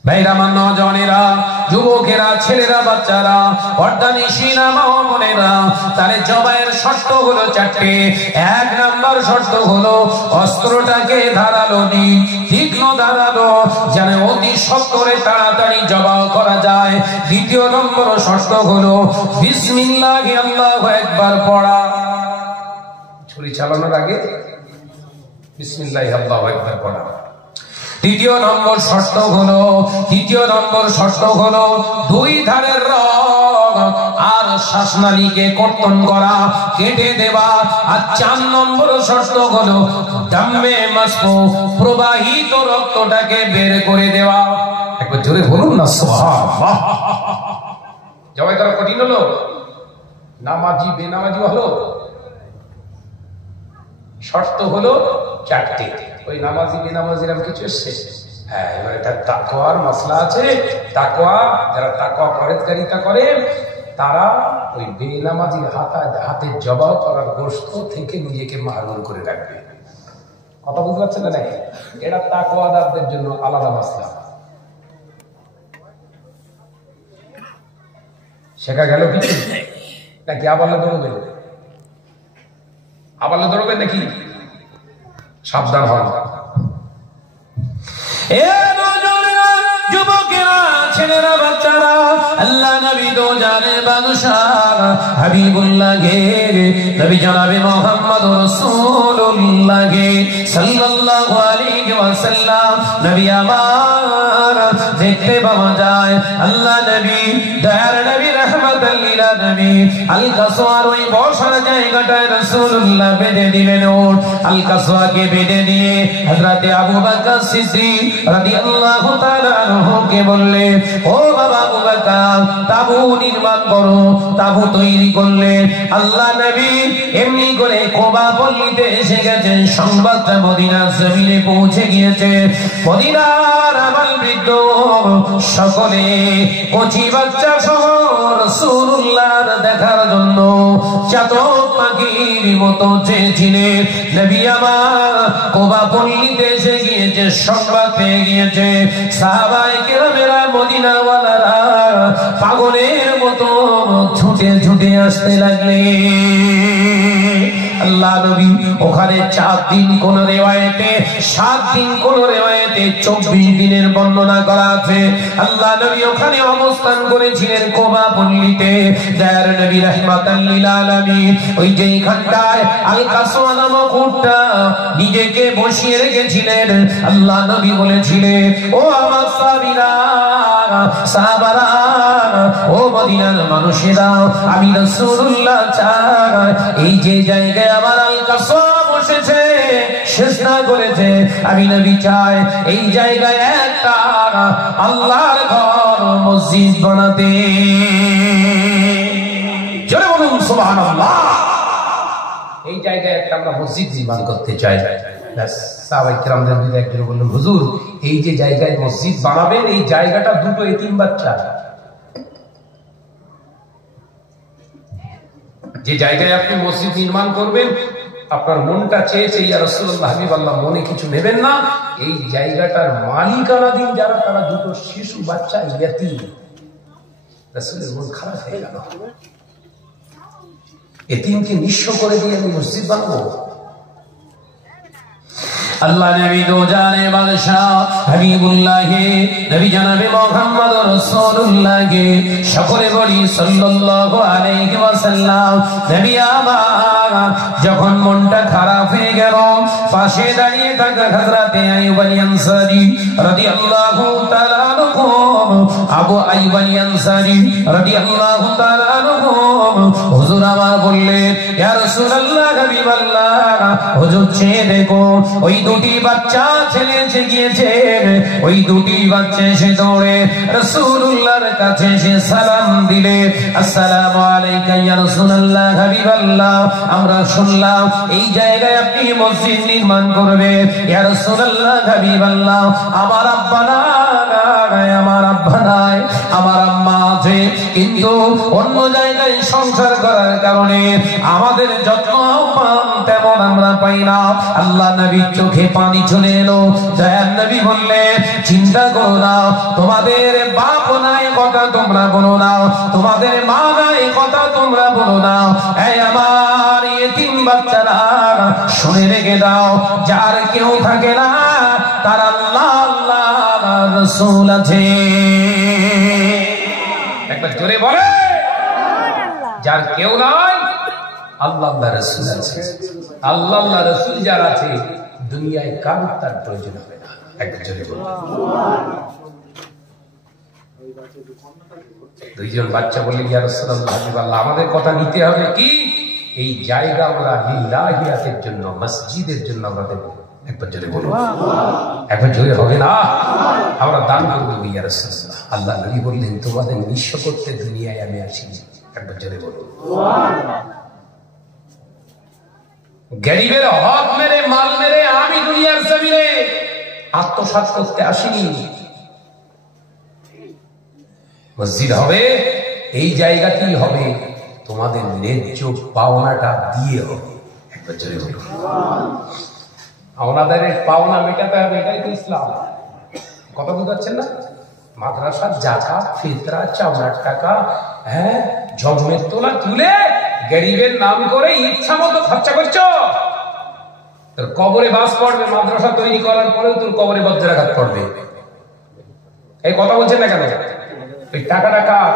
ভাইরা আমার নওজওয়ানেরা, যুবকেরা, ছেলেরা, বাচ্চারা, পর্দানিশীনা মা ও বোনেরা, তাহলে জবাইয়ের শর্ত হলো 4টে। 1 নাম্বার শর্ত হলো অস্ত্রটাকে ধারালো তীক্ষ্ণ ধারালো, যেন অতি নিঃশব্দ করে তাড়াতাড়ি জবাব করা যায়। দ্বিতীয় নম্বর শর্ত হলো বিসমিল্লাহি আল্লাহু আকবার পড়া। ছুরি চালানোর আগে বিসমিল্লাহি আল্লাহু আকবার পড়া। দ্বিতীয় নম্বর শর্ত হলো দুই ধারের রগ আর শ্বাসনালীকে কর্তন করা, কেটে দেওয়া। আর 4 নম্বর শর্ত হলো দাম্মে মাসফু, প্রবাহিত রক্তটাকে বের করে দেওয়া। একবার জোরে বলুন না সুবহানাল্লাহ। জবাই করা কঠিন হলো? নামাজি বেনামাজি হলো? শর্ত হলো 4টে। ওই নামাজি বেনামাজির আমি কিছু এসছে? হ্যাঁ, এবারে তার তাকওয়ার মাসলা আছে। তাকওয়া, যারা তাকওয়া পরেজগারিতা করে তারা ওই বেনামাজির হাতে জবাব করার গোশত থেকে নিজেকে মাহরুম করে রাখবে। কথা বুঝতে পারছেন না? নাকি এটা তাকওয়াদারদের জন্য আলাদা মাসলা। শেখা গেল কিছু নাকি আবালে ধরবেন? আবালে ধরবেন নাকি? সাবধান হন। যুবকেরা, ছেলেরা, বাচ্চারা, আল্লাহ নবী দো জানের বাদশাহ হাবিবুল্লাহকে, নবী জনাবে মুহাম্মদ রাসূলুল্লাহকে সাল্লাল্লাহু আলাইহি ওয়াসাল্লাম নবী আমার দেখতে পাওয়া যায়। আল্লাহ নবী, দয়ার নবী, রাহমাতাল লিল আলামিন আল কাসওয়ার ওই বসার জায়গাটায় রাসূলুল্লাহ বেঁধে দিলেন। আল কাসওয়াকে বেঁধে দিয়ে হযরত আবু বকর সিদ্দিক রাদিয়াল্লাহু তাআলা আনহুকে বললেন, ও বাবা আবু বকর, তাবু নির্মাণ করো। তাবু তৈরি করলেন। আল্লাহ নবী এমনি করে কোবা পল্লীতে এসে গেছেন। সংবাদটা মদিনার জমিনে পৌঁছে গিয়েছে। মদিনার আবাল বৃদ্ধ সকলে কচি বাচ্চা সহ রাসূলুল্লাহর দেখার জন্য চাতক পাখির মতো চেয়েছিলেন। নবী আমার কোবা পল্লীতে এসে গিয়েছে, সংবাদ পেয়ে গিয়েছে। সাহাবায়ে কেরামেরা, মদিনাওয়ালারা পাগলের মতো ছুটে ছুটে আসতে লাগলেন। আল্লাহ নবী ওখানে 4 দিন, কোন রিওয়ায়েতে 7 দিন, কোন রিওয়ায়েতে 24 দিনের বর্ণনা করা আছে। আল্লাহ নবী ওখানে অবস্থান করেছিলেন কোবা পল্লীতে। দয়ার নবী রাহমাতাল লিল আলামিন ওই যে ঘন্টায় আল কাসওয়া নামক উটটা নিজেকে বসিয়ে রেখেছিলেন। আল্লাহ নবী বলেছিলেন, ও আমার সাহাবারা, ও মদিনার মানুষেরা, আমি রাসূলুল্লাহ চাই এই যে জায়গায় আমার আল কাসওয়া বসেছে, সিজদা করেছে, আমি নবী চাই এই জায়গায় একটা আল্লাহর ঘর, মসজিদ বানাতে। জোরে বলুন সুবহানাল্লাহ। এই জায়গায় একটা আমরা মসজিদ নির্মাণ করতে চাই। সাহাবায়ে কেরামদের মধ্যে একজন বললেন, হুজুর, এই যে জায়গায় মসজিদ বানাবেন, এই জায়গাটা দুটো এতিম বাচ্চা। যে জায়গায় আপনি মসজিদ নির্মাণ করবেন, আপনার মনটা চেয়েছে ইয়া রাসূলুল্লাহ হাবিবাল্লাহ, মনে কিছু নেবেন না, এই জায়গাটার মালিকানাধীন যারা, তারা দুটো শিশু বাচ্চা ইয়াতীম। রাসূলের মন খারাপ হয়ে গেল। এতিমকে নিঃস্ব করে দিয়ে আমি মসজিদ বানাবো? আল্লাহ নবী দো জানের বাদশাহ হাবিবুল্লাহ নবী জনাবে মুহাম্মদ রাসূলুল্লাহ সকলে বলি সাল্লাল্লাহু আলাইহি ওয়াসাল্লাম। নবী আমার যখন মনটা খারাপ হয়ে গেল, পাশে দাঁড়িয়ে থাকা হযরতে আইয়ুব আল আনসারী রাদিয়াল্লাহু তাআলা আনহু, আবু আইয়ুব আল আনসারী রাদিয়াল্লাহু তাআলা আনহু হুজুর আমার বললেন, ইয়া রাসূলুল্লাহ হাবিবাল্লাহ, হুজুর চেয়ে দেখো, ওই দুটি বাচ্চা ছেলে এসে গিয়েছে। ওই দুটি বাচ্চা এসে দৌড়ে রাসূলুল্লাহর কাছে এসে সালাম দিলে, আসসালামু আলাইকা ইয়া রাসূলুল্লাহ হাবিবাল্লাহ, আমরা শুনলাম এই জায়গায় আপনি মসজিদ নির্মাণ করবেন। ইয়া রাসূলুল্লাহ হাবিবাল্লাহ, আমার আব্বা নাই, আমার আব্বা নাই, আমার আম্মা আছে, কিন্তু অন্য জায়গায় সংসার করার কারণে আমাদের যত্ন তেমন আমরা পাই না। আল্লাহ নবীর চোখে পানি চলে এলো। দয়ার নবী বললেন, চিন্তা করো না, তোমাদের বাপ নাই কথা তোমরা বলো না, তোমাদের মা নাই কথা তোমরা বলো না। এই আমার এতিম বাচ্চারা, শুনে রেখে দাও, যার কেউ থাকে না, তার আল্লাহ আল্লাহ রাসূল আছে। একবার জোরে বলে, যার কেউ নাই আল্লাহ আল্লাহ রাসূল আছে। আল্লাহ আল্লাহ রাসূল যার আছে দুনিয়ায় কারোর তার প্রয়োজন হবে না। একবার জোরে বলে। দুইজন বাচ্চা বলে, ইয়া রাসূলুল্লাহ হাবিবাল্লাহ, আমাদের কথা নিতে হবে কি এই জায়গা আমরা লিল্লাহিয়াতের জন্য, মসজিদের জন্য আমরা দেব। একবার জোরে বলুন, একবার জোরে হবে না? আমরা দান করবো ইয়া রাসূলুল্লাহ। আল্লাহ নবী বললেন, তোমাদের নিঃস্ব করতে দুনিয়ায় আমি আসিনি। একবার জোরে বলুন। গরিবের হক মেরে, মাল মেরে আমি দুনিয়ার জমিনে আত্মসাৎ করতে আসিনি। মসজিদ হবে, এই জায়গাতেই হবে, তোমাদের ন্যায্য পাওনাটা দিয়ে হবে। একবার জোরে বলুন। আমাদের পাওনা মেটাতে হবে, এটাই তো ইসলাম। কথা বুঝাচ্ছেন না? মাদ্রাসার জাকাত, ফিতরা, চামড়ার টাকা, হ্যাঁ, জন্মের তোলা তুলে গরিবের নাম করে ইচ্ছা মতো খরচা করছো। তোর কবরে বাস পড়বে, মাদ্রাসা তৈরি করার পরেও তোর কবরে বজ্রাঘাত পড়বে। এই কথা বলছেন না কেন? ওই টাকাটা কার?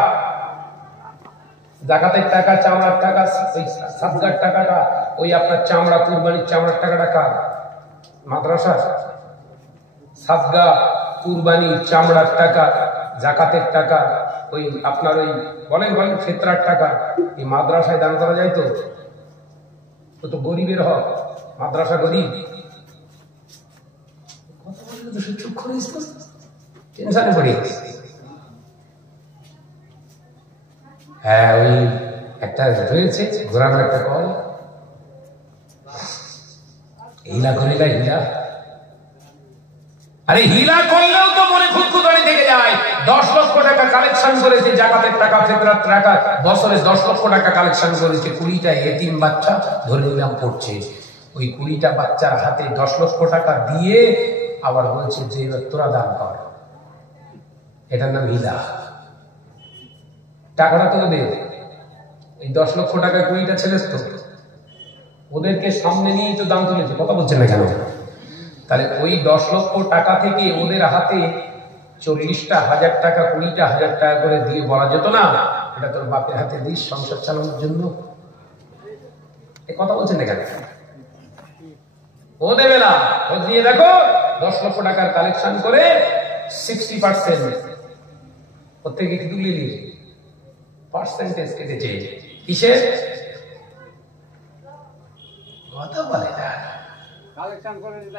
জাকাতের টাকা, চামড়ার টাকা, সাদগার টাকাটা, ওই আপনার চামড়া, কুরবানির চামড়ার টাকাটা কার? মাদ্রাসা। সাদগা, কুরবানি, চামড়ার টাকা, জাকাতের টাকা, ওই আপনার ওই বলেন ফিতরার টাকা, এই মাদ্রাসায় দান করা যায় তো? ও তো গরিবের হক, মাদ্রাসা গরিব। কথা বললে তো সে চুপ করে টেনশনে পড়ে। হ্যাঁ, ওই একটা রয়েছে ঘোরানো একটা কল, হিলা করিলা হিলা। আরে হিলা করলেও তো মনে খুঁতখুঁতানি থেকে যায়। 10 লক্ষ টাকা কালেকশন করেছে, জাকাতের টাকা, ফিতরার টাকা, বছরে 10 লক্ষ টাকা কালেকশন করেছে। 20টা এতিম বাচ্চা ধরে নিলাম পড়ছে। ওই 20টা বাচ্চার হাতে 10 লক্ষ টাকা দিয়ে আবার বলছে যে তোরা দান কর। এটার নাম হিলা। টাকাটা তো ওদের, এই 10 লক্ষ টাকায় 20টা ছেলে তো ওদেরকে সামনে নিয়েই তো দাম তুলেছে। কথা বলছেন না কেন? তাহলে ওই 10 লক্ষ টাকা থেকে ওদের হাতে 40টা 1000 টাকা, 20টা 1000 টাকা করে দিয়ে বলা যেত না এটা তোর বাপের হাতে দিস সংসার চালানোর জন্য? এ কথা বলছেন না কেন? ও দেবে না। ও দিয়ে দেখো 10 লক্ষ টাকার কালেকশন করে 60% ওর থেকে কি তুলে নিয়ে পার্সেন্টেজ কেটেছে। কিসের কথা বলে না?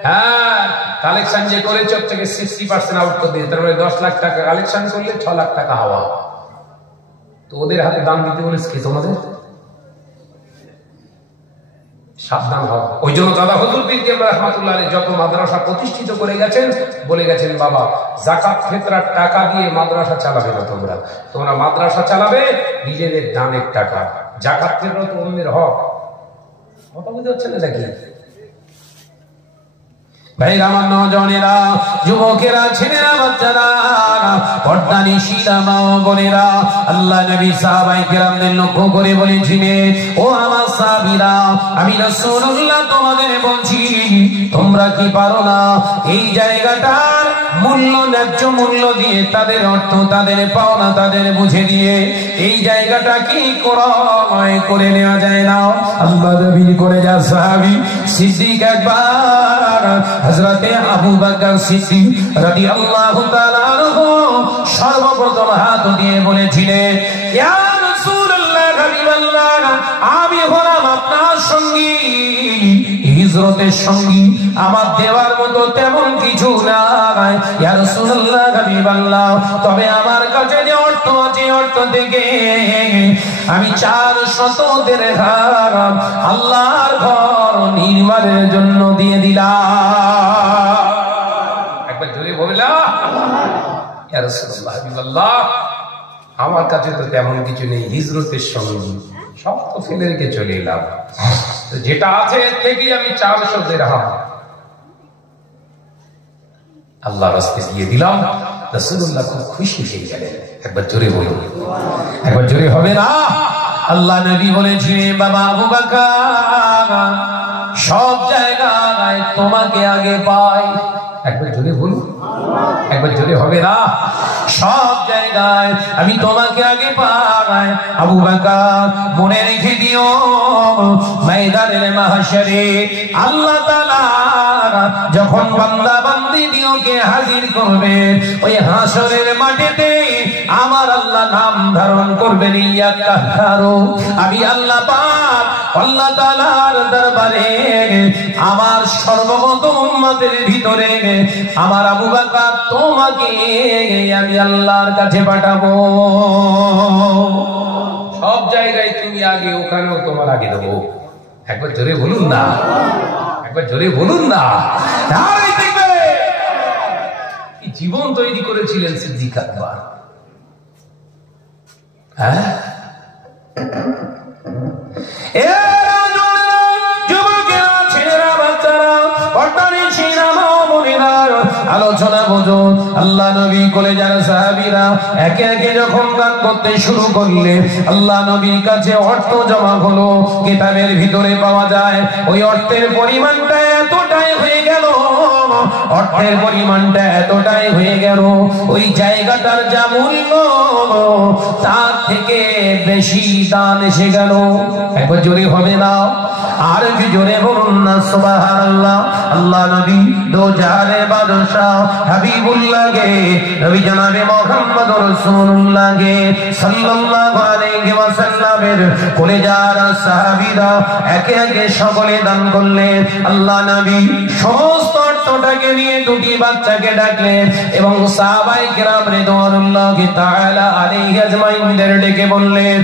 হ্যাঁ, কালেকশন যে করেছে ওর থেকে 60% আউট করে দিয়ে, তার মানে 10 লাখ টাকা কালেকশন করলে 6 লাখ টাকা হাওয়া। তো ওদের হাতে দাম দিতে বলেছে কি তোমাদের? সাবধান হও। ওই জন্য দাদা হুজুর পীর কেবলা রাহমাতুল্লাহ আলাইহি যত মাদ্রাসা প্রতিষ্ঠিত করে গেছেন, বলে গেছেন বাবা যাকাত ফিতরার টাকা দিয়ে মাদ্রাসা চালাবে না, তোমরা মাদ্রাসা চালাবে নিজেদের দানের টাকা। যাকাত ফিতরা তো অন্যের হক। কথা বুঝতে হচ্ছে না নাকি? ভাই আমার নওজওয়ানেরা, যুবকেরা, ছেলেরা, বাচ্চারা, পর্দানিশীরা, মা ও বোনেরা, আল্লাহ নবী সাহাবায়ে কেরামদের লক্ষ্য করে বলেছিলেন, ও আমার সাহাবীরা, আমি রাসূলুল্লাহ তোমাদের বলছি, তোমরা কি পারো না এই জায়গাটার মূল্য, ন্যায্য মূল্য দিয়ে, তাদের অর্থ, তাদের পাওনা, তাদের বুঝে দিয়ে এই জায়গাটা কি ক্রয় করে নেওয়া যায় না? আল্লাহ নবী করে যা সাহাবী সিদ্দিক একবার হযরতে আবু বকর সিদ্দিক রাদিয়াল্লাহু তাআলা আনহু সর্বপ্রথম হাত দিয়ে বলেছিলেন, ইয়া রাসূলুল্লাহ, হাবিবাল্লাহ, আমি হলাম আপনার সঙ্গী, হিজরতের সঙ্গী, আমার দেওয়ার মতো তেমন কিছু নাই ইয়া রাসূলুল্লাহ, হাবিবাল্লাহ, তবে আমার কাছে যে অর্থ আছে, অর্থ থেকে আমি 400 দিরহাম আল্লাহর ঘর নির্মাণের জন্য দিয়ে দিলাম। একবার জোরে বললা, ইয়া রাসূলুল্লাহ, হাবিবাল্লাহ, আমার কাছে তো তেমন কিছু নেই, হিজরতের সঙ্গী, সব তো ফেলে রেখে চলে এলাম, যেটা আছে এর থেকেই আমি 400 দিরহাম আল্লাহর রাস্তায় দিয়ে দিলাম। রাসূলুল্লাহ খুব খুশি হয়ে গেলেন। একবার জোরে বলুন, একবার জোরে হবে না? আল্লাহ নবী বলেছিলেন, বাবা আবু বকর, সব জায়গায় তোমাকে আগে পাই। একবার জোরে বলুন, একবার জোরে হবে না? সব জায়গায় আমি তোমাকে আগে পাই। আবু বকর মনে রেখে দিও, ময়দানে মাহশরে আল্লাহ তাআলা যখন বান্দা বান্দি দিওকে হাজির করবে, ওই হাসরের মাটিতে আমার আল্লাহ নাম ধারণ করবেন, ইয়া কাহারু। আমি আল্লাহ পাক আল্লাহ তাআলার দরবারে আমার সর্বপ্রথম উম্মতের ভিতরে আমার আবু বকর তোমাকে আমি আল্লাহর কাছে পাঠাবো। সব জায়গায় তুমি আগে, ওখানেও তোমার আগে দেবো। একবার জোরে বলুন না, একবার জোরে বলুন না। তাই দেখবে কি জীবন তৈরি করেছিলেন সিদ্দিক আকবর। হ্যাঁ, আলোচনা বোঝো। আল্লাহ নবী কলেজার সাহাবীরা একে একে যখন দান করতে শুরু করলে, আল্লাহ নবীর কাছে অর্থ জমা হলো। কিতাবের ভিতরে পাওয়া যায় ওই অর্থের পরিমাণটা এতটাই হয়ে গেল, অর্থের পরিমাণটা এতটাই হয়ে গেল, ওই জায়গাটার যা মূল্য তার থেকে বেশি দান এসে গেল। একবার জোরে হবে না? আর কি জোরে বলুন না সুবহানাল্লাহ। আল্লাহ নবী দো জাহানের বাদশাহ হাবিবুল্লাহ গে, নবী জনাবে মুহাম্মদ রাসূলুল্লাহ গে সাল্লাল্লাহু আলাইহি ওয়াসাল্লামের কলেজার সাহাবীরা একে একে সকলে দান করলেন। আল্লাহ নবী সমস্ত অর্থটাকে নিয়ে দুটি বাচ্চাকে ডাকলেন এবং সাহাবায়ে কেরাম রিদওয়ানুল্লাহি তাআলা আলাইহি আজমাইনদের ডেকে বললেন,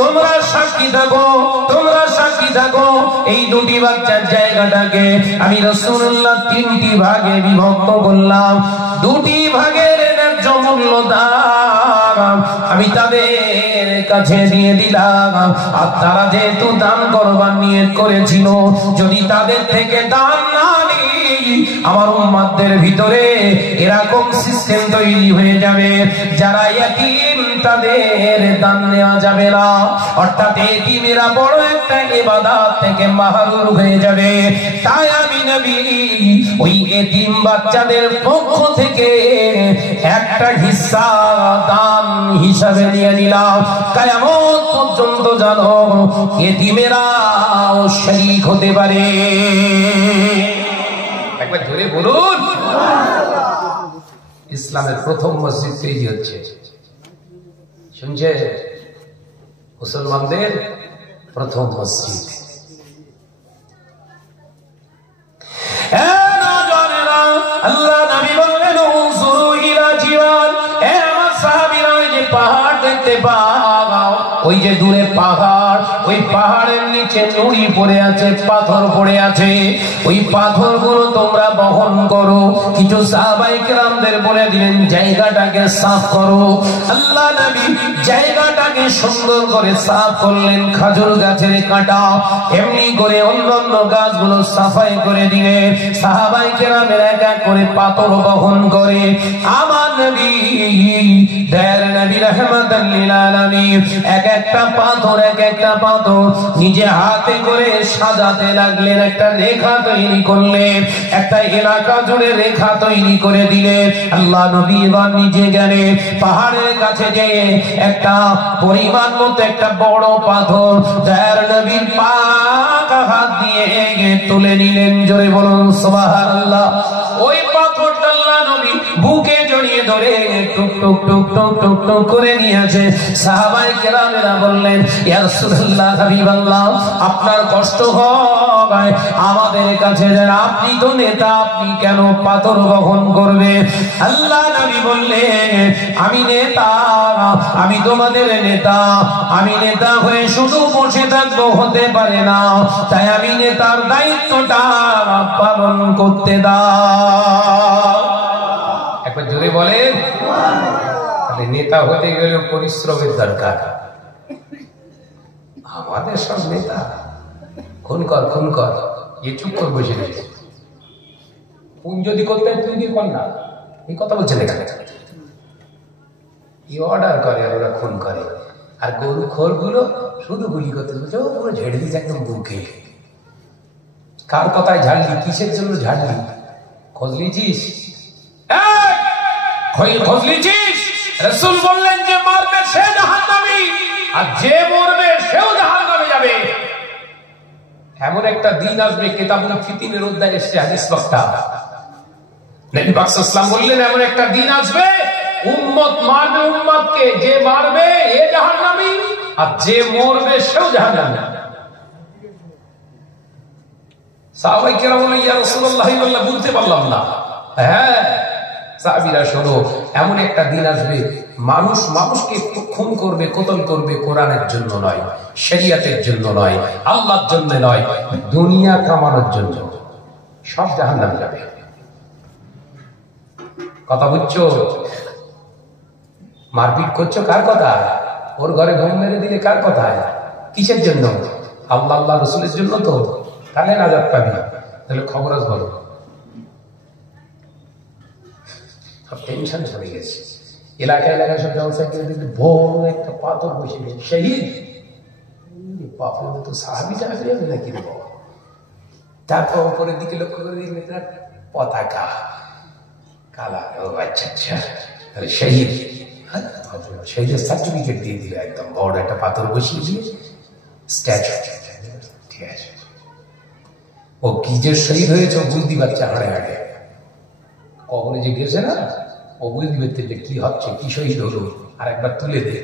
তোমরা সাক্ষী থাকো, তোমরা সাক্ষী থাকো, এই দুটি বাচ্চার জায়গাটাকে আমি রাসূলুল্লাহ তিনটি ভাগে বিভক্ত করলাম। দুটি ভাগের ন্যায্য মূল্য দাম আমি তাদের কাছে দিয়ে দিলাম। আর তারা যেহেতু দান করবার নিয়ত করেছিল, যদি তাদের থেকে দান না নিই, আমার উম্মতদের ভিতরে এরকম সিস্টেম তৈরি হয়ে যাবে, যারা ইয়াতীম তাদের দান নেওয়া যাবে না। অর্থাৎ এতিমেরা বড় একটা ইবাদত থেকে মাহরুম হয়ে যাবে। তাই আমি নবী ওই এতিম বাচ্চাদের পক্ষ থেকে একটা হিস্সা দান হিসাবে নিয়ে নিলাম। কিয়ামত পর্যন্ত জানো এতিমেরাও শরীক হতে পারে। একবার জোরে বলুন। ইসলামের প্রথম মসজিদ তৈরি হচ্ছে, শুনছে? মুসলমানদের প্রথম মসজিদ। আল্লাহ নবী বললেন, উনজুরু ইলা জিবাল, এ আমার সাহাবীরা, ওই যে পাহাড় দেখতে পাও, ওই যে দূরে পাহাড়, ওই পাহাড়ের নিচে নুড়ি পড়ে আছে, পাথর পড়ে আছে, ওই পাথরগুলো তোমরা বহন করো। কিছু সাহাবায়ে কেরামদের বলে দিলেন জায়গাটাকে সাফ করো। আল্লাহ নবী জায়গাটাকে সুন্দর করে সাফ করলেন। খাজুর গাছের কাঁটা এমনি করে অন্যান্য গাছগুলো সাফাই করে দিলেন। সাহাবায়ে কেরামের এক এক করে পাথর বহন করে আমার নবী দয়ার নবী রাহমাতাল লিল আলামিন এক একটা পাথর, এক একটা পাথর নিজে হাতে করে সাজাতে লাগলেন। একটা রেখা তৈরি করলেন, একটা এলাকা জুড়ে রেখা তৈরি করে দিলেন। আল্লাহ নবী এবার নিজে গেলেন পাহাড়ের কাছে গিয়ে একটা পরিমাণ মতো একটা বড় পাথর দয়ার নবীর পাক হাত দিয়ে তুলে নিলেন। জোরে বলুন সুবহানাল্লাহ। ওই পাথরটা আল্লাহ নবী বুকে জড়িয়ে ধরে টুক টুক টুক টুক টুক টুক করে নিয়েছে। সাহাবায়ে কেরামেরা বললেন, ইয়া রাসূলুল্লাহ, হাবিবাল্লাহ, আপনার কষ্ট হয় আমাদের কাছে, যেন আপনি তো নেতা, আপনি কেন পাথর বহন করবে? আল্লাহ নবী বললেন, আমি নেতা, আমি তোমাদের নেতা, আমি নেতা হয়ে শুধু বসে থাকবো হতে পারে না, তাই আমি নেতার দায়িত্বটা পালন করতে দাও। একবার জোরে বলেন। তাহলে নেতা হতে গেলে পরিশ্রমের দরকার। আমাদের সব নেতা খুন কর খুন কর, এ চুপ করে বসে রয়েছে। খুন যদি করতে তুই কি কর না, এই কথা বলছে লেখা কি অর্ডার করে, ওরা খুন করে। আর গরু খোর গুলো শুধু গুলি করতে বলছে, ও পুরো ঝেড়ে দিচ্ছে একদম বুকে। কার কথায় ঝাড়লি, কিসের জন্য ঝাড়লি, খোঁজ নিয়েছিস? খোঁজ নিয়েছিস? রাসূল বললেন যে মারবে সে জাহান্নামী, আর যে মরবে সেও জাহান্নামে যাবে। এমন একটা দিন আসবে, কিতাবুল ফিতনের অধ্যায়ে এসেছে হাদিস বক্তা নবী পাক সাল্লাল্লাহু আলাইহি ওয়াসাল্লাম বললেন, এমন একটা দিন আসবে উম্মত মারবে উম্মতকে, যে মারবে এ জাহান্নামী, আর যে মরবে সেও জাহান্নামী। সাহাবায়ে কেরাম বললেন, ইয়া রাসূলুল্লাহ বুঝতে পারলাম না। হ্যাঁ সাহাবীরা শোনো, এমন একটা দিন আসবে মানুষ মানুষকে খুন করবে, কতল করবে, কোরআনের জন্য নয়, শরীয়তের জন্য নয়, আল্লাহর জন্য নয়, দুনিয়া কামানোর জন্য। সব জাহান্নামে যাবে। কথা বুঝছো? মারপিট করছো কার কথায়? ওর ঘরে ঘুম মেরে দিলে কার কথায়? কিসের জন্য? আল্লাহ আল্লাহ রসুলের জন্য। তো তাহলে নাজাত পাবি। তাহলে খবর আজ বলো, সব টেনশন চলে গেছে। এলাকায় এলাকায় সব ব্যবস্থা করে দিতে বড় একটা পাথর বসে গেছে, শহীদ। বাপরে, তো সাহাবী টাহাবী হবে নাকি রে বাবা? তারপর উপরের দিকে লক্ষ্য করে দিলে পতাকা কালা। ও আচ্ছা আচ্ছা, তাহলে শহীদ। শহীদের সার্টিফিকেট দিয়ে দিল, একদম বড় একটা পাথর বসিয়ে দিয়ে স্ট্যাচু। ঠিক আছে, ও কি যে শহীদ হয়েছে বুঝতে পারছে হাড়ে হাড়ে। কবরে যে গেছে না, ও বুঝতে পারছে যে কি হচ্ছে, কি শহীদ হলো, আর একবার তুলে দে।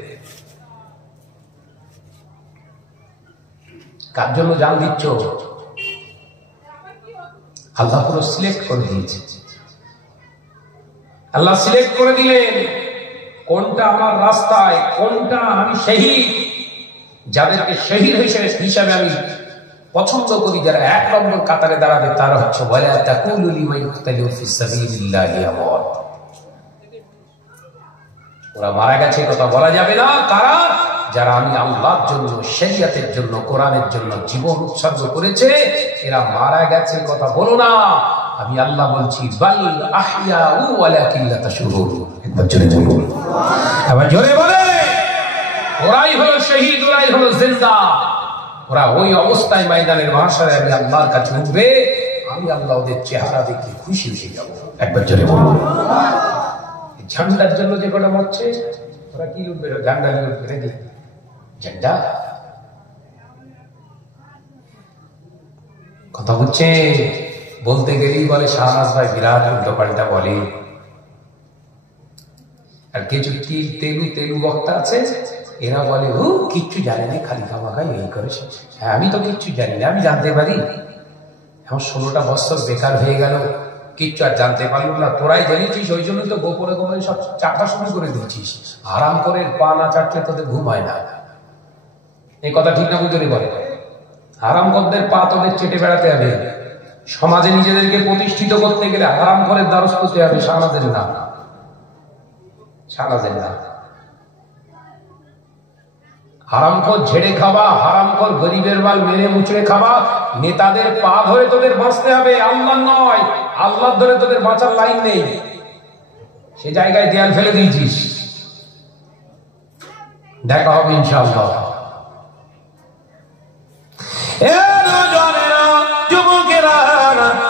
কার জন্য জান দিচ্ছ? আল্লাহ পুরো সিলেক্ট করে দিয়েছে। আল্লাহ সিলেক্ট করে দিলেন কোনটা আমার রাস্তায়, কোনটা আমি শহীদ, যাদেরকে শহীদ হিসাবে আমি পছন্দ করি, যারা 1 নম্বর কাতারে দাঁড়াবে, তারা হচ্ছে ওয়ালা তাকুলু লিমান ইউকতালু ফিস সাবিলিল্লাহি আমওয়াত। ওরা মারা গেছে কথা বলা যাবে না। কারা? যারা আমি আল্লাহর জন্য, শরীয়তের জন্য, কোরআনের জন্য জীবন উৎসর্গ করেছে, এরা মারা গেছে কথা বলো না। আমি আল্লাহ বলছি, বাল আহইয়াউ ওয়ালাকিন লা তাশউরুন। একবার জোরে বলুন, আবার জোরে বলে। ওরাই হলো শহীদ, ওরাই হলো জিন্দা। ওরা ওই অবস্থায় ময়দানের মাহশারে আমি আল্লাহর কাছে উঠবে, আমি আল্লাহ ওদের চেহারা দেখে খুশি হয়ে যাব। একবার জোরে বলুন। ঝান্ডার জন্য যে কটা মরছে, ওরা কি লুটবে? ঝান্ডা লুটবে নাকি? ঝান্ডা কথা হচ্ছে। বলতে গেলেই বলে শাহনাজ ভাই বিরাট উল্টো পাল্টা বলে। আর কিছু তেলু বক্তা আছে, এরা বলে ও কিচ্ছু জানে না, খালি খামাখাই এই করেছে। হ্যাঁ, আমি তো কিচ্ছু জানি না, আমি জানতে পারি। এখন 16টা বছর বেকার হয়ে গেল, কিচ্ছু আর জানতে পারলো না। তোরাই জেনেছিস, ওই জন্য তো গোপনে গোপনে সব চাটা শুরু করে দিচ্ছিস। আরাম করে পা না চাটলে তোদের ঘুম হয় না। এই কথা ঠিক না? বুঝলি বলে আরাম করদের পা তোদের চেটে বেড়াতে হবে। সমাজে নিজেদেরকে প্রতিষ্ঠিত করতে গেলে আরাম করে দ্বারস্থ হতে হবে। শাহনাজের না, শাহনাজের না। হারামখোর ঝেড়ে খাওয়া, হারামখোর গরিবের মাল মেরে মুচড়ে খাওয়া, নেতাদের পা ধরে তোদের বাঁচতে হবে, আল্লাহ নয়। আল্লাহ ধরে তোদের বাঁচার লাইন নেই। সে জায়গায় দেয়াল ফেলে দিয়েছিস। দেখা হবে ইনশাআল্লাহ।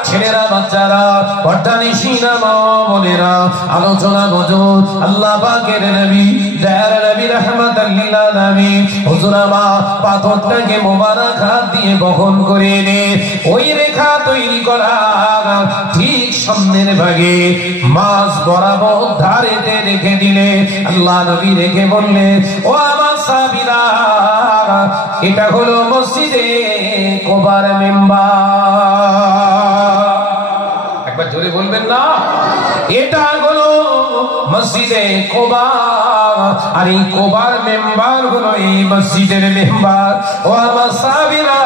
ছেলেরা, বাচ্চারা, পর্দানিশিনা মা বোনেরা, আলোচনা গজল আল্লাহ পাকের নবী, দয়ার নবী রাহমাতাল লিল আলামিন হুজুর মা পাথরটাকে মোবারক হাত দিয়ে বহন করে এনে ওই রেখা তৈরি করা ঠিক সামনের ভাগে মাছ বরাবর ধারেতে রেখে দিলে আল্লাহ নবী রেখে বললেন, ও আমার সাহাবীরা, এটা হলো মসজিদে কোবার মেম্বার। একবার জোরে বলবেন না? এটা হলো মসজিদে কোবা, আর এই কোবার মেম্বার হলো এই মসজিদের মেম্বার। ও আমার সাহাবীরা,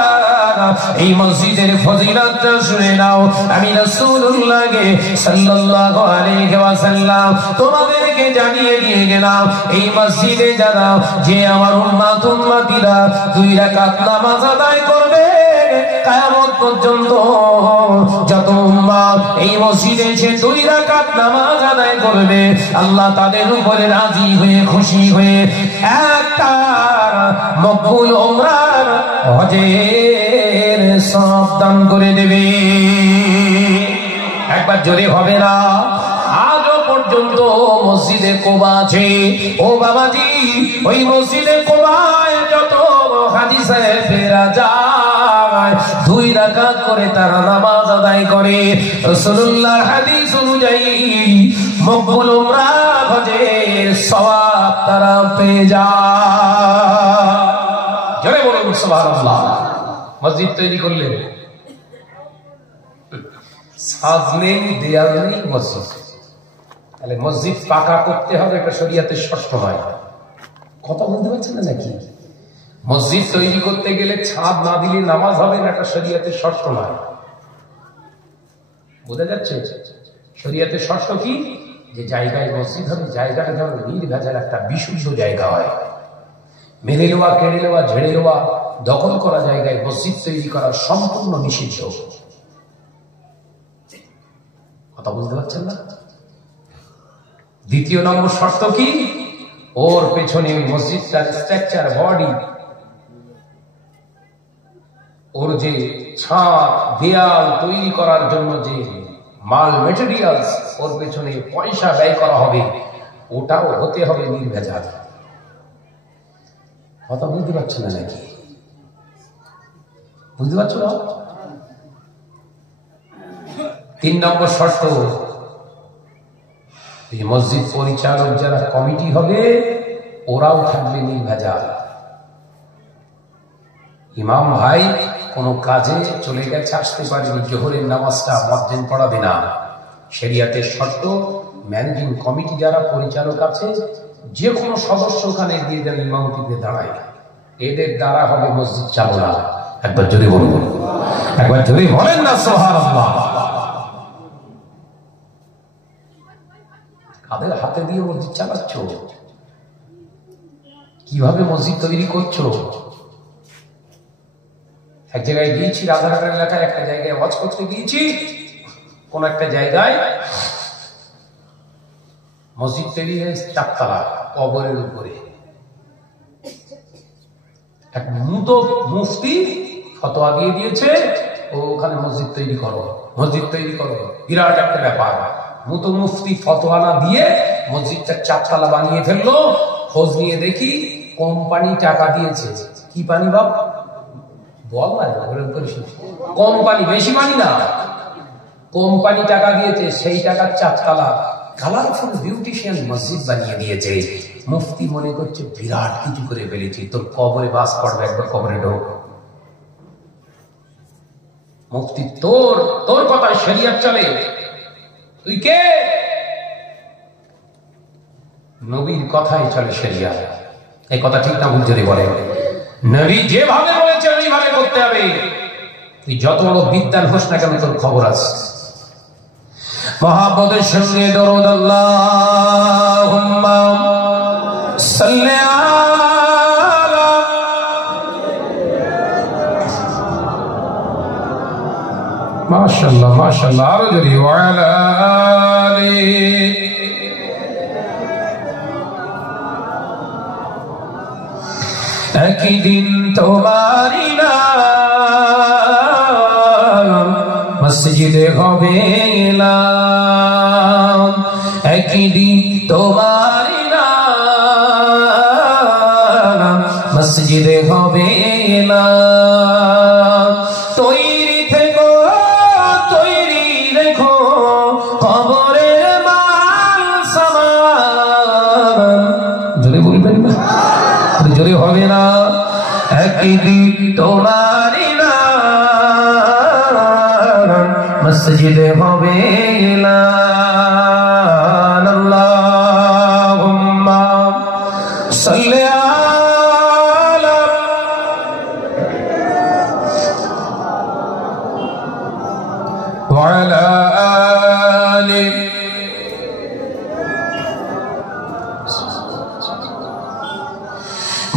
এই মসজিদের ফজিলতটা শুনে নাও। আমি রাসূলুল্লাহ সাল্লাল্লাহু আলাইহি ওয়াসাল্লাম তোমাদেরকে জানিয়ে দিয়ে গেলাম, এই মসজিদে যারা যে আমার উম্মতিরা 2 রাকাত নামাজ আদায় করবে, কিয়ামত পর্যন্ত যত উম্মত এই মসজিদে এসে 2 রাকাত নামাজ আদায় করবে, আল্লাহ তাদের উপরে রাজি হয়ে, খুশি হয়ে একটা মকবুল উমরার হজের সওয়াব দান করে দেবে। একবার জোরে হবে না? আজও পর্যন্ত পর্যন্ত মসজিদে কুবা আছে। ও বাবাজি, ওই মসজিদে কুবায় যত হাদিসে ফেরা যায় 2 রাকাত করে তারা নামাজ আদায় করে। রাসূলুল্লাহর হাদিস অনুযায়ী মকবুল উমরা হজের সওয়াব তারা পেয়ে যায়। জোরে বলুন সুবহানাল্লাহ। মসজিদ তৈরি করলেন, ছাদ নেই, দেয়াল নেই, মসজিদ। তাহলে মসজিদ পাকা করতে হবে, এটা শরীয়তের শর্ত হয়। কথা বলতে পারছেন না নাকি? মসজিদ তৈরি করতে গেলে ছাদ না দিলে নামাজ হবে না, এটা শরীয়তের শর্ত নয়। বোঝা যাচ্ছে? শরীয়তের শর্ত কি? যে জায়গায় মসজিদ হবে, জায়গাটা যেন নির্ভেজাল একটা বিশুদ্ধ জায়গা হয়। মেরে নেওয়া, কেড়ে নেওয়া, ঝেড়ে নেওয়া, দখল করা জায়গায় মসজিদ তৈরি করা সম্পূর্ণ নিষিদ্ধ। কথা বুঝতে পারছেন না? দ্বিতীয় নম্বর শর্ত কি? ওর পেছনে মসজিদটার স্ট্রাকচার, বডি, ওর যে ছাদ দেয়াল তৈরি করার জন্য যে মাল মেটেরিয়ালস, ওর পেছনে পয়সা ব্যয় করা হবে, ওটাও হতে হবে নির্ভেজাল। কথা বুঝতে পারছো না নাকি? বুঝতে পারছো না? 3 নম্বর শর্ত, এই মসজিদ পরিচালক যারা কমিটি হবে ওরাও থাকবে নির্ভেজাল। ইমাম ভাই কোনো কাজে চলে গেছে, আসতে পারেনি, জোহরের নামাজটা মুয়াজ্জিন পড়াবে না। শরিয়াতের শর্ত, ম্যানেজিং কমিটি যারা পরিচালক আছে, যে কোনো সদস্য ওখানে দিয়ে দেন ইমামতিতে দাঁড়ায়, এদের দ্বারা হবে মসজিদ চালনা। একবার জোরে বলুন, একবার জোরে বলেন না সুবহানাল্লাহ। কাদের হাতে দিয়ে মসজিদ চালাচ্ছ? কিভাবে মসজিদ তৈরি করছো? এক জায়গায় গিয়েছি, রাধাঘাটের এলাকায় একটা জায়গায় ওয়াজ করতে গিয়েছি, কোন একটা জায়গায় মসজিদ তৈরি হয়েছে 4 তলা, কবরের উপরে। এক মুফতি ফতোয়া দিয়ে দিয়েছে, ও ওখানে মসজিদ তৈরি করো, মসজিদ তৈরি করো। বিরাট একটা ব্যাপার। মুফতি ফতোয়া না দিয়ে মসজিদটা 4 তলা বানিয়ে ফেললো। খোঁজ নিয়ে দেখি কোম্পানি টাকা দিয়েছে। কি পানি বাপ বল না, কোম্পানি, বেশি মানি না, কোম্পানি টাকা দিয়েছে, সেই টাকার 4 তলা কালারফুল বিউটিশিয়ান মসজিদ বানিয়ে দিয়েছে। মুফতি মনে করছে বিরাট কিছু করে ফেলেছি, তোর কবরে বাস পড়বে, একবার কবরে ঢোক। মুফতি, তোর কথায় শরিয়ত চলে, তুই কে? নবীর কথাই চলে শরিয়ত। এই কথা ঠিক না ভুল যদি বলে, নবী যেভাবে বলেছে ওইভাবে করতে হবে। তুই যত বড় বিদ্যান হোস না কেন, তোর খবর আছে। মহাব্বতের সঙ্গে দরুদ আল্লাহুম্মা সাল্লি আলা মাশাআল্লাহ মাশাআল্লাহ, আরো জোরে ওয়া আলা আলি। একদিন তোমারি নাম মসজিদে হবে এলাম, একদিন তোমারি নাম মসজিদে হবে এলাম। তৈরি থেকো, তৈরি রেখো, কবরের মাল সামান। জোরে বলবেন না, জোরে হবে না। একদিন তোমারি নাম মসজিদে হবে এলান। আল্লাহুম্মা সাল্লি আলা ওয়া আলা আলি।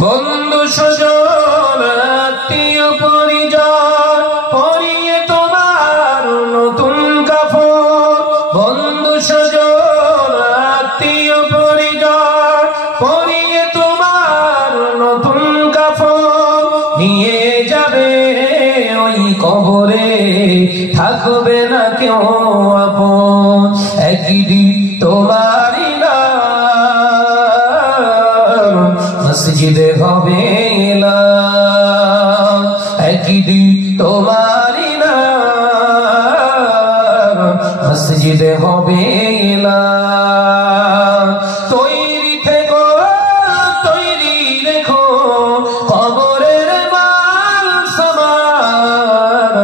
বন্ধু স্বজন আত্মীয় পরিজন পরিয়ে তোমার নতুন কাপড়, বন্ধু স্বজন আত্মীয় পরিজন পরিয়ে তোমার নতুন কাপড় নিয়ে যাবে ওই কবরে, থাকবে না কেউ আপন। একদিন তোমার মসজিদে হবে এলান, একদিন তোমারই নাম মসজিদে হবে এলান। তৈরি থেকো, তৈরি রেখো কবরের মাল সামান।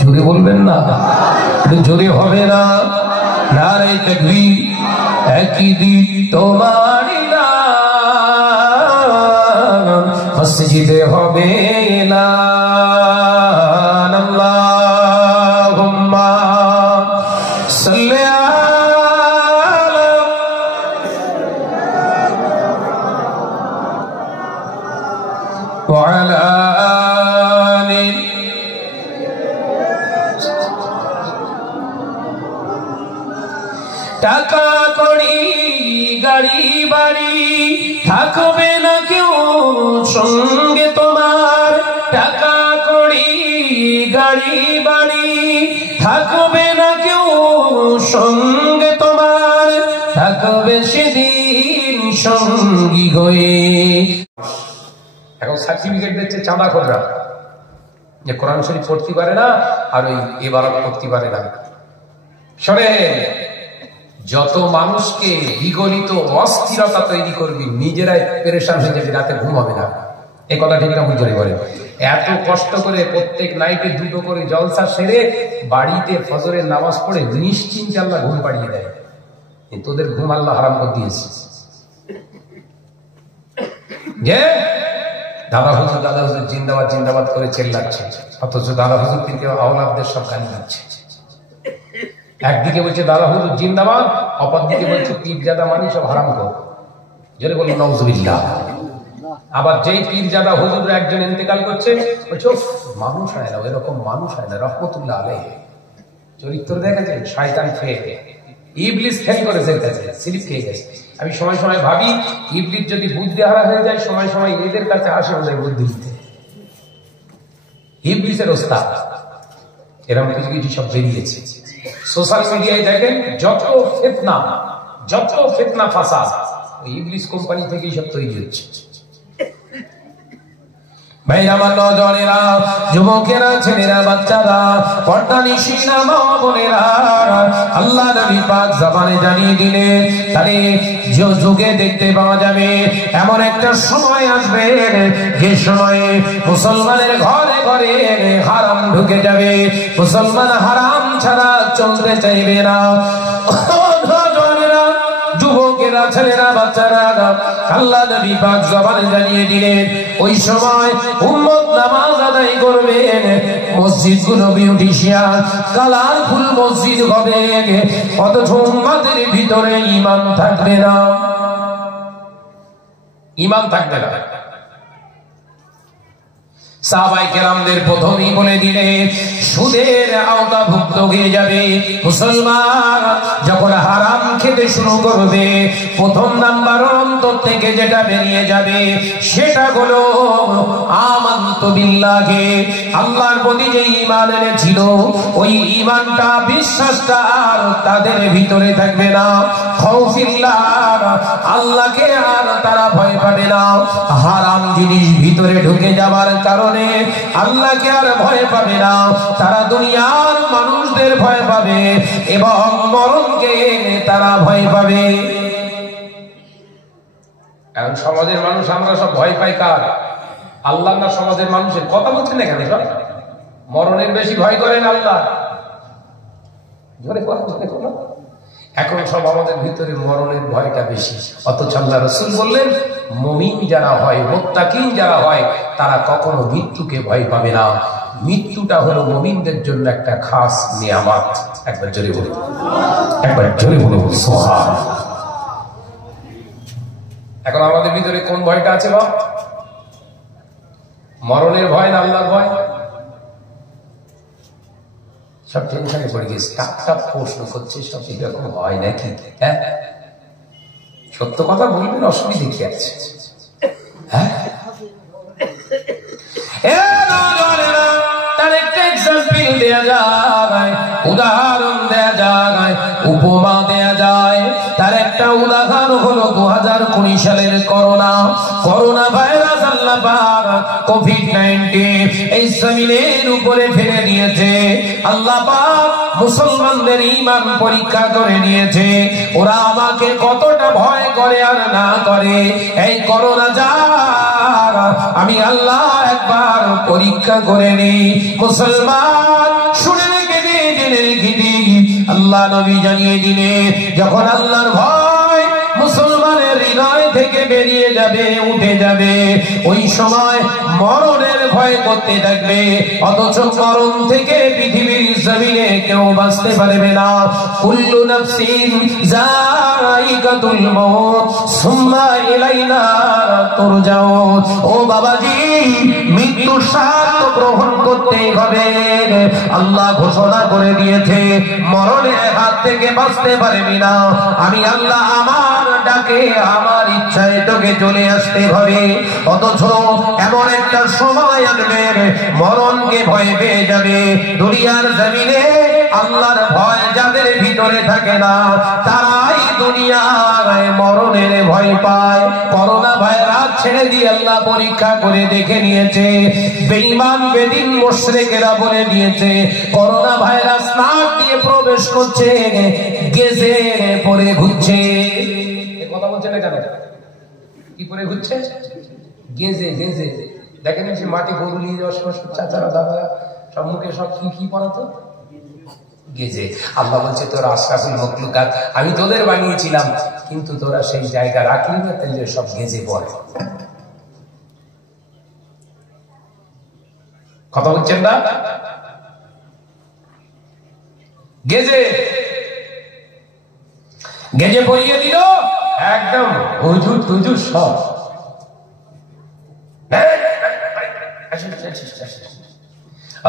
জোরে বলবেন না, জোরে হবে না, নারে তাকবীর। একদিন তোমারই নাম মসজিদে হবে এলান। আল্লাহুম্মা সাল্লি আলা ওয়া আলা আলি। টাকা কড়ি গাড়ি বাড়ি থাকবে না কেউ সঙ্গে তোমার, টাকা কড়ি গাড়ি বাড়ি থাকবে না কেউ সঙ্গে তোমার, থাকবে সেদিন সঙ্গী হয়ে। এখন সার্টিফিকেট দিচ্ছে চাঁদাখোররা, যে কোরআন শরীফ পড়তে পারে না আর ওই ইবাদত করতে পারে না। শোনে, যত মানুষকে বিগলিত অস্থিরতা তৈরি করবি, নিজেরাই পেরেশান হয়ে যাবে, রাতে ঘুম হবে না। এ কথা ঠিক না বুঝে বলে? এত কষ্ট করে প্রত্যেক নাইটে দুটো করে জলসা সেরে বাড়িতে ফজরের নামাজ পড়ে নিশ্চিন্তে আল্লাহ ঘুম পাড়িয়ে দেয়। তোদের ঘুম আল্লাহ হারাম করে দিয়েছে। যে দাদা হুজুর জিন্দাবাদ জিন্দাবাদ করে চেল্লাচ্ছে, অথচ দাদা হুজুর কিন্তু আওলাদদের সব গালি দিচ্ছে। একদিকে বলছে দাদা হুজুর জিন্দাবাদ, অপরদিকে বলছে পীরজাদা মানে সব হারাম কর। জোরে বলুন নাউজুবিল্লাহ। আবার যেই পীরজাদা হুজুর একজন ইন্তেকাল করছে, বলছে মানুষ হয় না, এরকম মানুষ হয় না, রহমতুল্লাহ আলাইহি। চরিত্র দেখেছে, শয়তান খেয়ে ইবলিস ফেল করেছে, স্লিপ খেয়ে গেছে। আমি সময় সময় ভাবি, ইবলিস যদি বুদ্ধি হারা হয়ে যায়, সময় সময় এদের কাছে আসে ওদের বুদ্ধি দিতে। ইবলিসের ওস্তাদ এরকম কিছু কিছু সব বেরিয়েছে। সোশ্যাল মিডিয়ায় দেখেন যত ফিতনা ফাসাদ ওই ইবলিস কোম্পানি থেকেই সব তৈরি হচ্ছে। ভাইরা, আমার নজরেরা, যুবকেরা, ছেলেরা, বাচ্চারা, পর্দানিশীনা মা বোনেরা, আল্লাহ নবী পাক জবানে জানিয়ে দিলেন, তাহলে যে যুগে দেখতে পাওয়া যাবে এমন একটা সময় আসবে, যে সময়ে মুসলমানের ঘরে ঘরে হারাম ঢুকে যাবে, মুসলমান হারাম ছাড়া চলতে চাইবে না। যুবকেরা, ছেলেরা, বাচ্চারা, আল্লাহ নবী পাক জবানে জানিয়ে দিলেন, ওই সময় উম্মত নামাজ আদায় করবেন, মসজিদগুলো বিউটিশিয়ান কালারফুল মসজিদ হবে, অথচ উম্মতের ভিতরে ঈমান থাকবে না। ঈমান থাকবে না। সাহাবায়ে কেরামদের প্রথমেই বলে দিলে সুদের আওতাভুক্ত হয়ে যাবে। মুসলমান যখন হারাম খেতে শুরু করবে, প্রথম নাম্বার অন্তর থেকে যেটা বেরিয়ে যাবে সেটা হলো আমানতু বিল্লাহি, আল্লাহর প্রতি যে ঈমান এনেছিল ওই ঈমানটা, বিশ্বাসটা আর তাদের ভিতরে থাকবে না। খাউফিল্লাহ, আল্লাহকে আর তারা ভয় পাবে না। হারাম জিনিস ভিতরে ঢুকে যাবার কারণে আল্লাহকে আর ভয় পাবে না, তারা দুনিয়ার মানুষদের ভয় পাবে এবং মরণকে তারা ভয় পাবে। এখন সমাজের মানুষ আমরা সব ভয় পাই কার? আল্লাহ না সমাজের মানুষের? কথা বলছেন এখানে সব মরণের বেশি ভয় করেন আল্লাহ। এখন সব আমাদের ভিতরে মরণের ভয়টা বেশি, অথচ আল্লাহ রাসূল বললেন মুমিন যারা হয়, মুত্তাকিন যারা হয়, তারা কখনো মৃত্যুকে ভয় পাবে না। মৃত্যুটা হলো মুমিনদের জন্য একটা খাস নিয়ামত। একবার জোরে বলুন, একবার জোরে বলুন সুবহানাল্লাহ। এখন আমাদের ভিতরে কোন ভয়টা আছে বাপ? মরণের ভয় না আল্লাহর ভয়? সব টেনশনে পড়ে গেছে, টাকা প্রশ্ন করছে, সব এরকম হয় নাকি? হ্যাঁ, সত্য কথা বলবেন, অসুবিধা কি আছে? হ্যাঁ, তার একটা এক্সাম্পল দেয়া যায়, উদাহরণ দেয়া যায়, উপমা দেয়া যায়। তার একটা উদাহরণ হলো 2020 সালের করোনা ভাইরাস। আল্লাহ পাক কোভিড-19 এই জমিনের উপরে ফেলে দিয়েছে। আল্লাহ পাক মুসলমানদের ঈমান পরীক্ষা করে নিয়েছে, ওরা আমাকে কতটা ভয় করে আর না করে। এই করোনা যার, আমি আল্লাহ একবার পরীক্ষা করে নিই। মুসলমান শুনে রেখে দিয়ে জেনে রেখে দিই, আল্লাহ নবী জানিয়ে দিলে যখন আল্লাহর ভয় মুসলমানের হৃদয় থেকে বেরিয়ে যাবে, উঠে যাবে, ওই সময় মরণের ভয় করতে থাকবে। অথচ মরণ থেকে পৃথিবীর জমিনে কেউ বাঁচতে পারবে না। কুল্লু নাফসিন যায়িকাতুল মউত সুম্মা ইলাইনা তুরজাউন। ও বাবাজি, মৃত্যু স্বাদ গ্রহণ করতে হবে। আল্লাহ ঘোষণা করে দিয়েছে, মরণের হাত থেকে বাঁচতে পারবি না। আমি আল্লাহ আমার ডাকে, আমার ইচ্ছায় তোকে চলে আসতে হবে। অথচ এমন একটা সময় আসবে মরণকে ভয় পেয়ে যাবে। দুনিয়ার জমিনে আল্লাহর ভয় যাদের ভিতরে থাকে না, তারাই দুনিয়ায় মরণের ভয় পায়। করোনা ভাইরাস ছেড়ে দিয়ে আল্লাহ পরীক্ষা করে দেখে নিয়েছে। বেঈমান বেদিন মুশরিকেরা বলে দিয়েছে, করোনা ভাইরাস নাক দিয়ে প্রবেশ করছে, গেজে পরে ঘুরছে। কথা বলছে না কেন? কি করে ঘুরছে? গেজে গেজে। দেখেন সে মাটি গরু নিয়ে যাওয়ার সময় চাচারা দাদারা সব মুখে সব কি পড়াতো? গেজে। আল্লাহ বলছে, তোরা আশরাফুল মখলুকাত, আমি তোদের বানিয়েছিলাম, কিন্তু তোরা সেই জায়গা রাখলি না, তাহলে সব গেজে পড়ে। কথা বলছেন না? গেজে গেজে পড়িয়ে দিল একদম হুজুর টুজুর সব।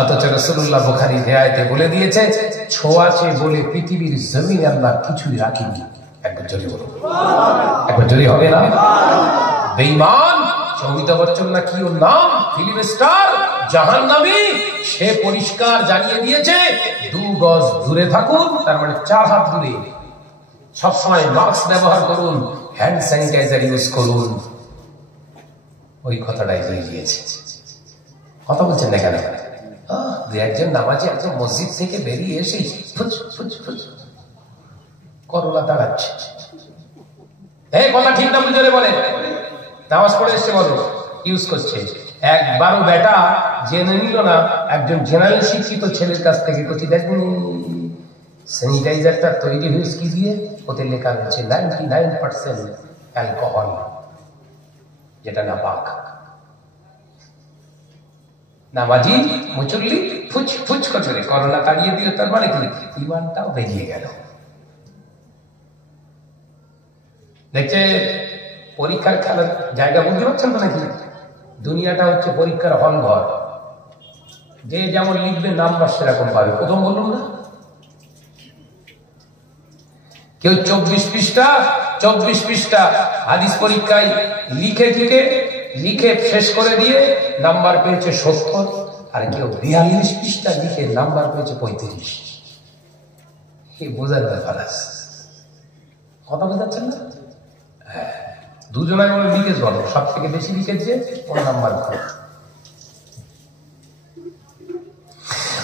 অথচ রাসূলুল্লাহ বুখারী রিওয়ায়াতে বলে দিয়েছে, ছোঁয়াচে বলে পৃথিবীর জমিনে আল্লাহ কিছুই রাখেনি। একবার জোরে বলো, একবার জোরে হবে না? বেঈমান অমিতাভ বচ্চন না কি ওর নাম, ফিল্ম স্টার, জাহান্নামী, সে পরিষ্কার জানিয়ে দিয়েছে 2 গজ দূরে থাকুন, তার মানে 4 হাত দূরে। সবসময় মাস্ক ব্যবহার করুন, হ্যান্ড স্যানিটাইজার ইউজ করুন। ওই কথাটাই হয়ে গিয়েছে। কথা বলছেন না কেন? একজন নামাজি একজন মসজিদ থেকে বেরিয়ে এসে করোনা দাঁড়াচ্ছে। এই কথা ঠিক না বুঝে বলে, নামাজ পড়ে এসছে বলো, ইউজ করছে। একবারও বেটা জেনে নিল না, একজন জেনারেল শিক্ষিত ছেলের কাছ থেকে করছি, দেখুন স্যানিটাইজারটা তৈরি হয়েছে কি দিয়ে? ওতে লেখা রয়েছে 99% অ্যালকোহল, যেটা না পাক। নামাজি মুচল্লি ফুচ ফুচ করে করোনা তাড়িয়ে দিল, তার মানে কি ইমানটাও বেরিয়ে গেল। দেখছে পরীক্ষার খেলার জায়গা বুঝতে পারছেন তো নাকি? দুনিয়াটা হচ্ছে পরীক্ষার হল ঘর। যে যেমন লিখবে নাম্বার সেরকম পাবে। প্রথম বললাম না, কেউ 24 পৃষ্ঠা হাদিস পরীক্ষায় লিখে শেষ করে দিয়ে নাম্বার পেয়েছে 70, আর কেউ 42 পৃষ্ঠা লিখে নাম্বার পেয়েছে 35। এই বোঝার ব্যাপার আছে। কথা বোঝাচ্ছেন না? হ্যাঁ, দুজনের মনে লিখেছ বলো, সব থেকে বেশি লিখেছে কোন নাম্বার ভালো।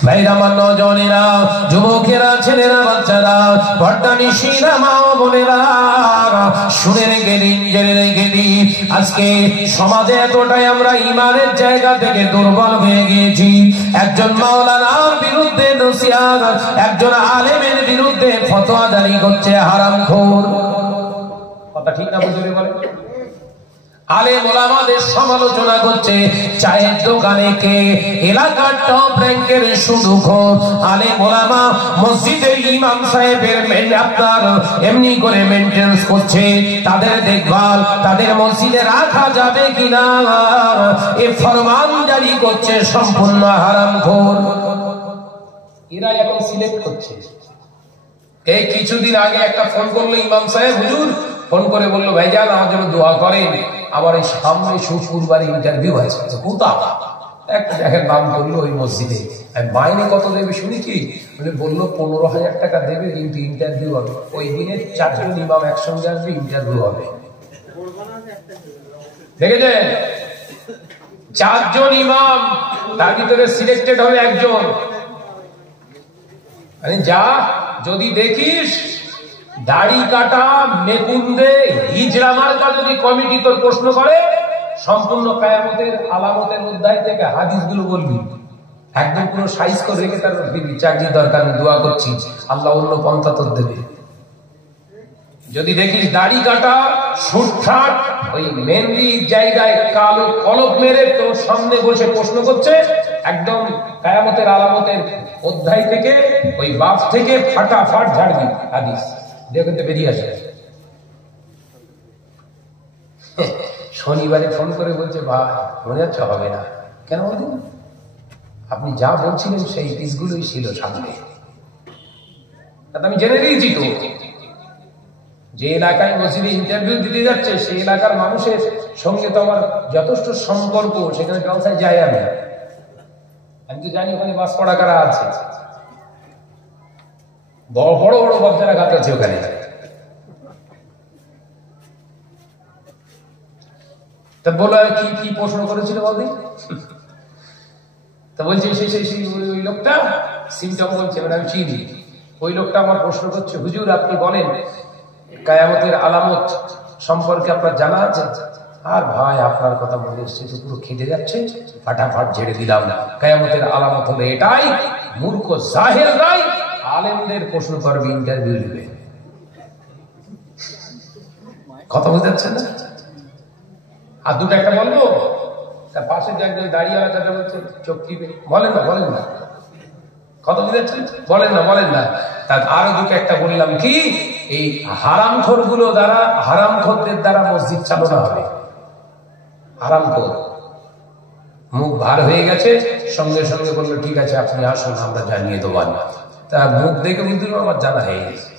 ভাইরা, আমার নজনেরা, যুবকেরা, ছেলেরা, বাচ্চারা, ভট্টানিশীরা, মা বোনেরা, শুনে রেখে দিন, জেনে রেখে দিন, আজকে সমাজে এতটাই আমরা ইমানের জায়গা থেকে দুর্বল হয়ে গিয়েছি। একজন মাওলানার বিরুদ্ধে নসিহত, একজন আলেমের বিরুদ্ধে ফতোয়া জারি করছে হারামখোর। কথা ঠিক না বুঝে বলে? আলেম ওলামাদের সমালোচনা করছে, চায়ের দোকানে কে, এলাকার টপ র্যাঙ্কের শুধু খোর। আলেম ওলামা মসজিদের ইমাম সাহেবের আপনার এমনি করে মেইনটেনেন্স করছে, তাদের দেখভাল, তাদের মসজিদে রাখা যাবে কিনা এ ফরমান জারি করছে সম্পূর্ণ হারামখোর। এরা এখন সিলেক্ট করছে। এই কিছুদিন আগে একটা ফোন করলো ইমাম সাহেব, হুজুর, ফোন করে বললো, ভাইজান আমার জন্য দোয়া করেন, আমার এই সামনে শুক্রবারে ইন্টারভিউ আছে। কোথা? এক নাম করলো ওই মসজিদে, মাইনে কত দেবে শুনি কি, মানে বললো 15,000 টাকা দেবে, কিন্তু ইন্টারভিউ হবে। ওই দিনে 4 জন ইমাম একসঙ্গে আসবে, ইন্টারভিউ হবে। দেখেছেন, 4 জন ইমাম, তার ভিতরে সিলেক্টেড হবে একজন। মানে যা, যদি দেখিস দাড়ি কাটা মেকুন্দে হিজড়া মার্কা যদি কমিটি তোর প্রশ্ন করে, সম্পূর্ণ কিয়ামতের আলামতের অধ্যায় থেকে হাদিসগুলো বলবি, একদম পুরো সাইজ করে রেখে তার দিবি, চাকরি দরকার, আমি দোয়া করছি আল্লাহ অন্য পন্থা তোর দেবে। যদি দেখিস দাড়ি কাটা সুঠাট ওই মেহেন্দি জায়গায় কালো কলপ মেরে তোর সামনে বসে প্রশ্ন করছে, একদম কিয়ামতের আলামতের অধ্যায় থেকে ওই বাপ থেকে ফাটাফাট ঝাড়বি হাদিস দেখে বেরিয়ে আসে। শনিবারে ফোন করে বলছে, ভাই মনে হচ্ছে হবে না। কেন বলুন, আপনি যা বলছিলেন সেই পিসগুলোই ছিল সামনে। আমি জেনে দিয়েছি তো, যে এলাকায় মসজিদে ইন্টারভিউ দিতে যাচ্ছে সেই এলাকার মানুষের সঙ্গে তো আমার যথেষ্ট সম্পর্ক, সেখানে জলসায় যাই আমি তো জানি ওখানে বাস পড়া কারা আছে, বড় বড় বড় বাচ্চারা গাছ আছে ওখানে। তা বলো কি কি প্রশ্ন করেছিল বলদি, তা বলছে ওই লোকটা সিমটম বলছে, মানে আমি চিনি ওই লোকটা আমার প্রশ্ন করছে, হুজুর আপনি বলেন কিয়ামতের আলামত সম্পর্কে আপনার জানা আছে? আর ভাই আপনার কথা মনে এসছে তো পুরো খেতে যাচ্ছে, ফাটাফাট ঝেড়ে দিলাম। কিয়ামতের আলামত হলো এটাই, মূর্খ জাহেলরাই আলেমদের প্রশ্ন করবে, ইন্টারভিউ নেবে। কথা বুঝতে পারছেন না? আর দুটো একটা বলবো, তার পাশে যে একজন দাঁড়িয়ে তাটা বলছে চোখ টিপে, বলেন না কথা বুঝতে পারছেন, বলেন না। তার আরো দুটো একটা বললাম কি, এই হারামখোর গুলো দ্বারা, হারামখোরদের দ্বারা মসজিদ চালনা হবে। হারামখোর মুখ ভার হয়ে গেছে, সঙ্গে সঙ্গে বললো ঠিক আছে আপনি আসুন আমরা জানিয়ে দেবো। তা মুখ দেখে কিন্তু আমার জানা হয়ে গেছে।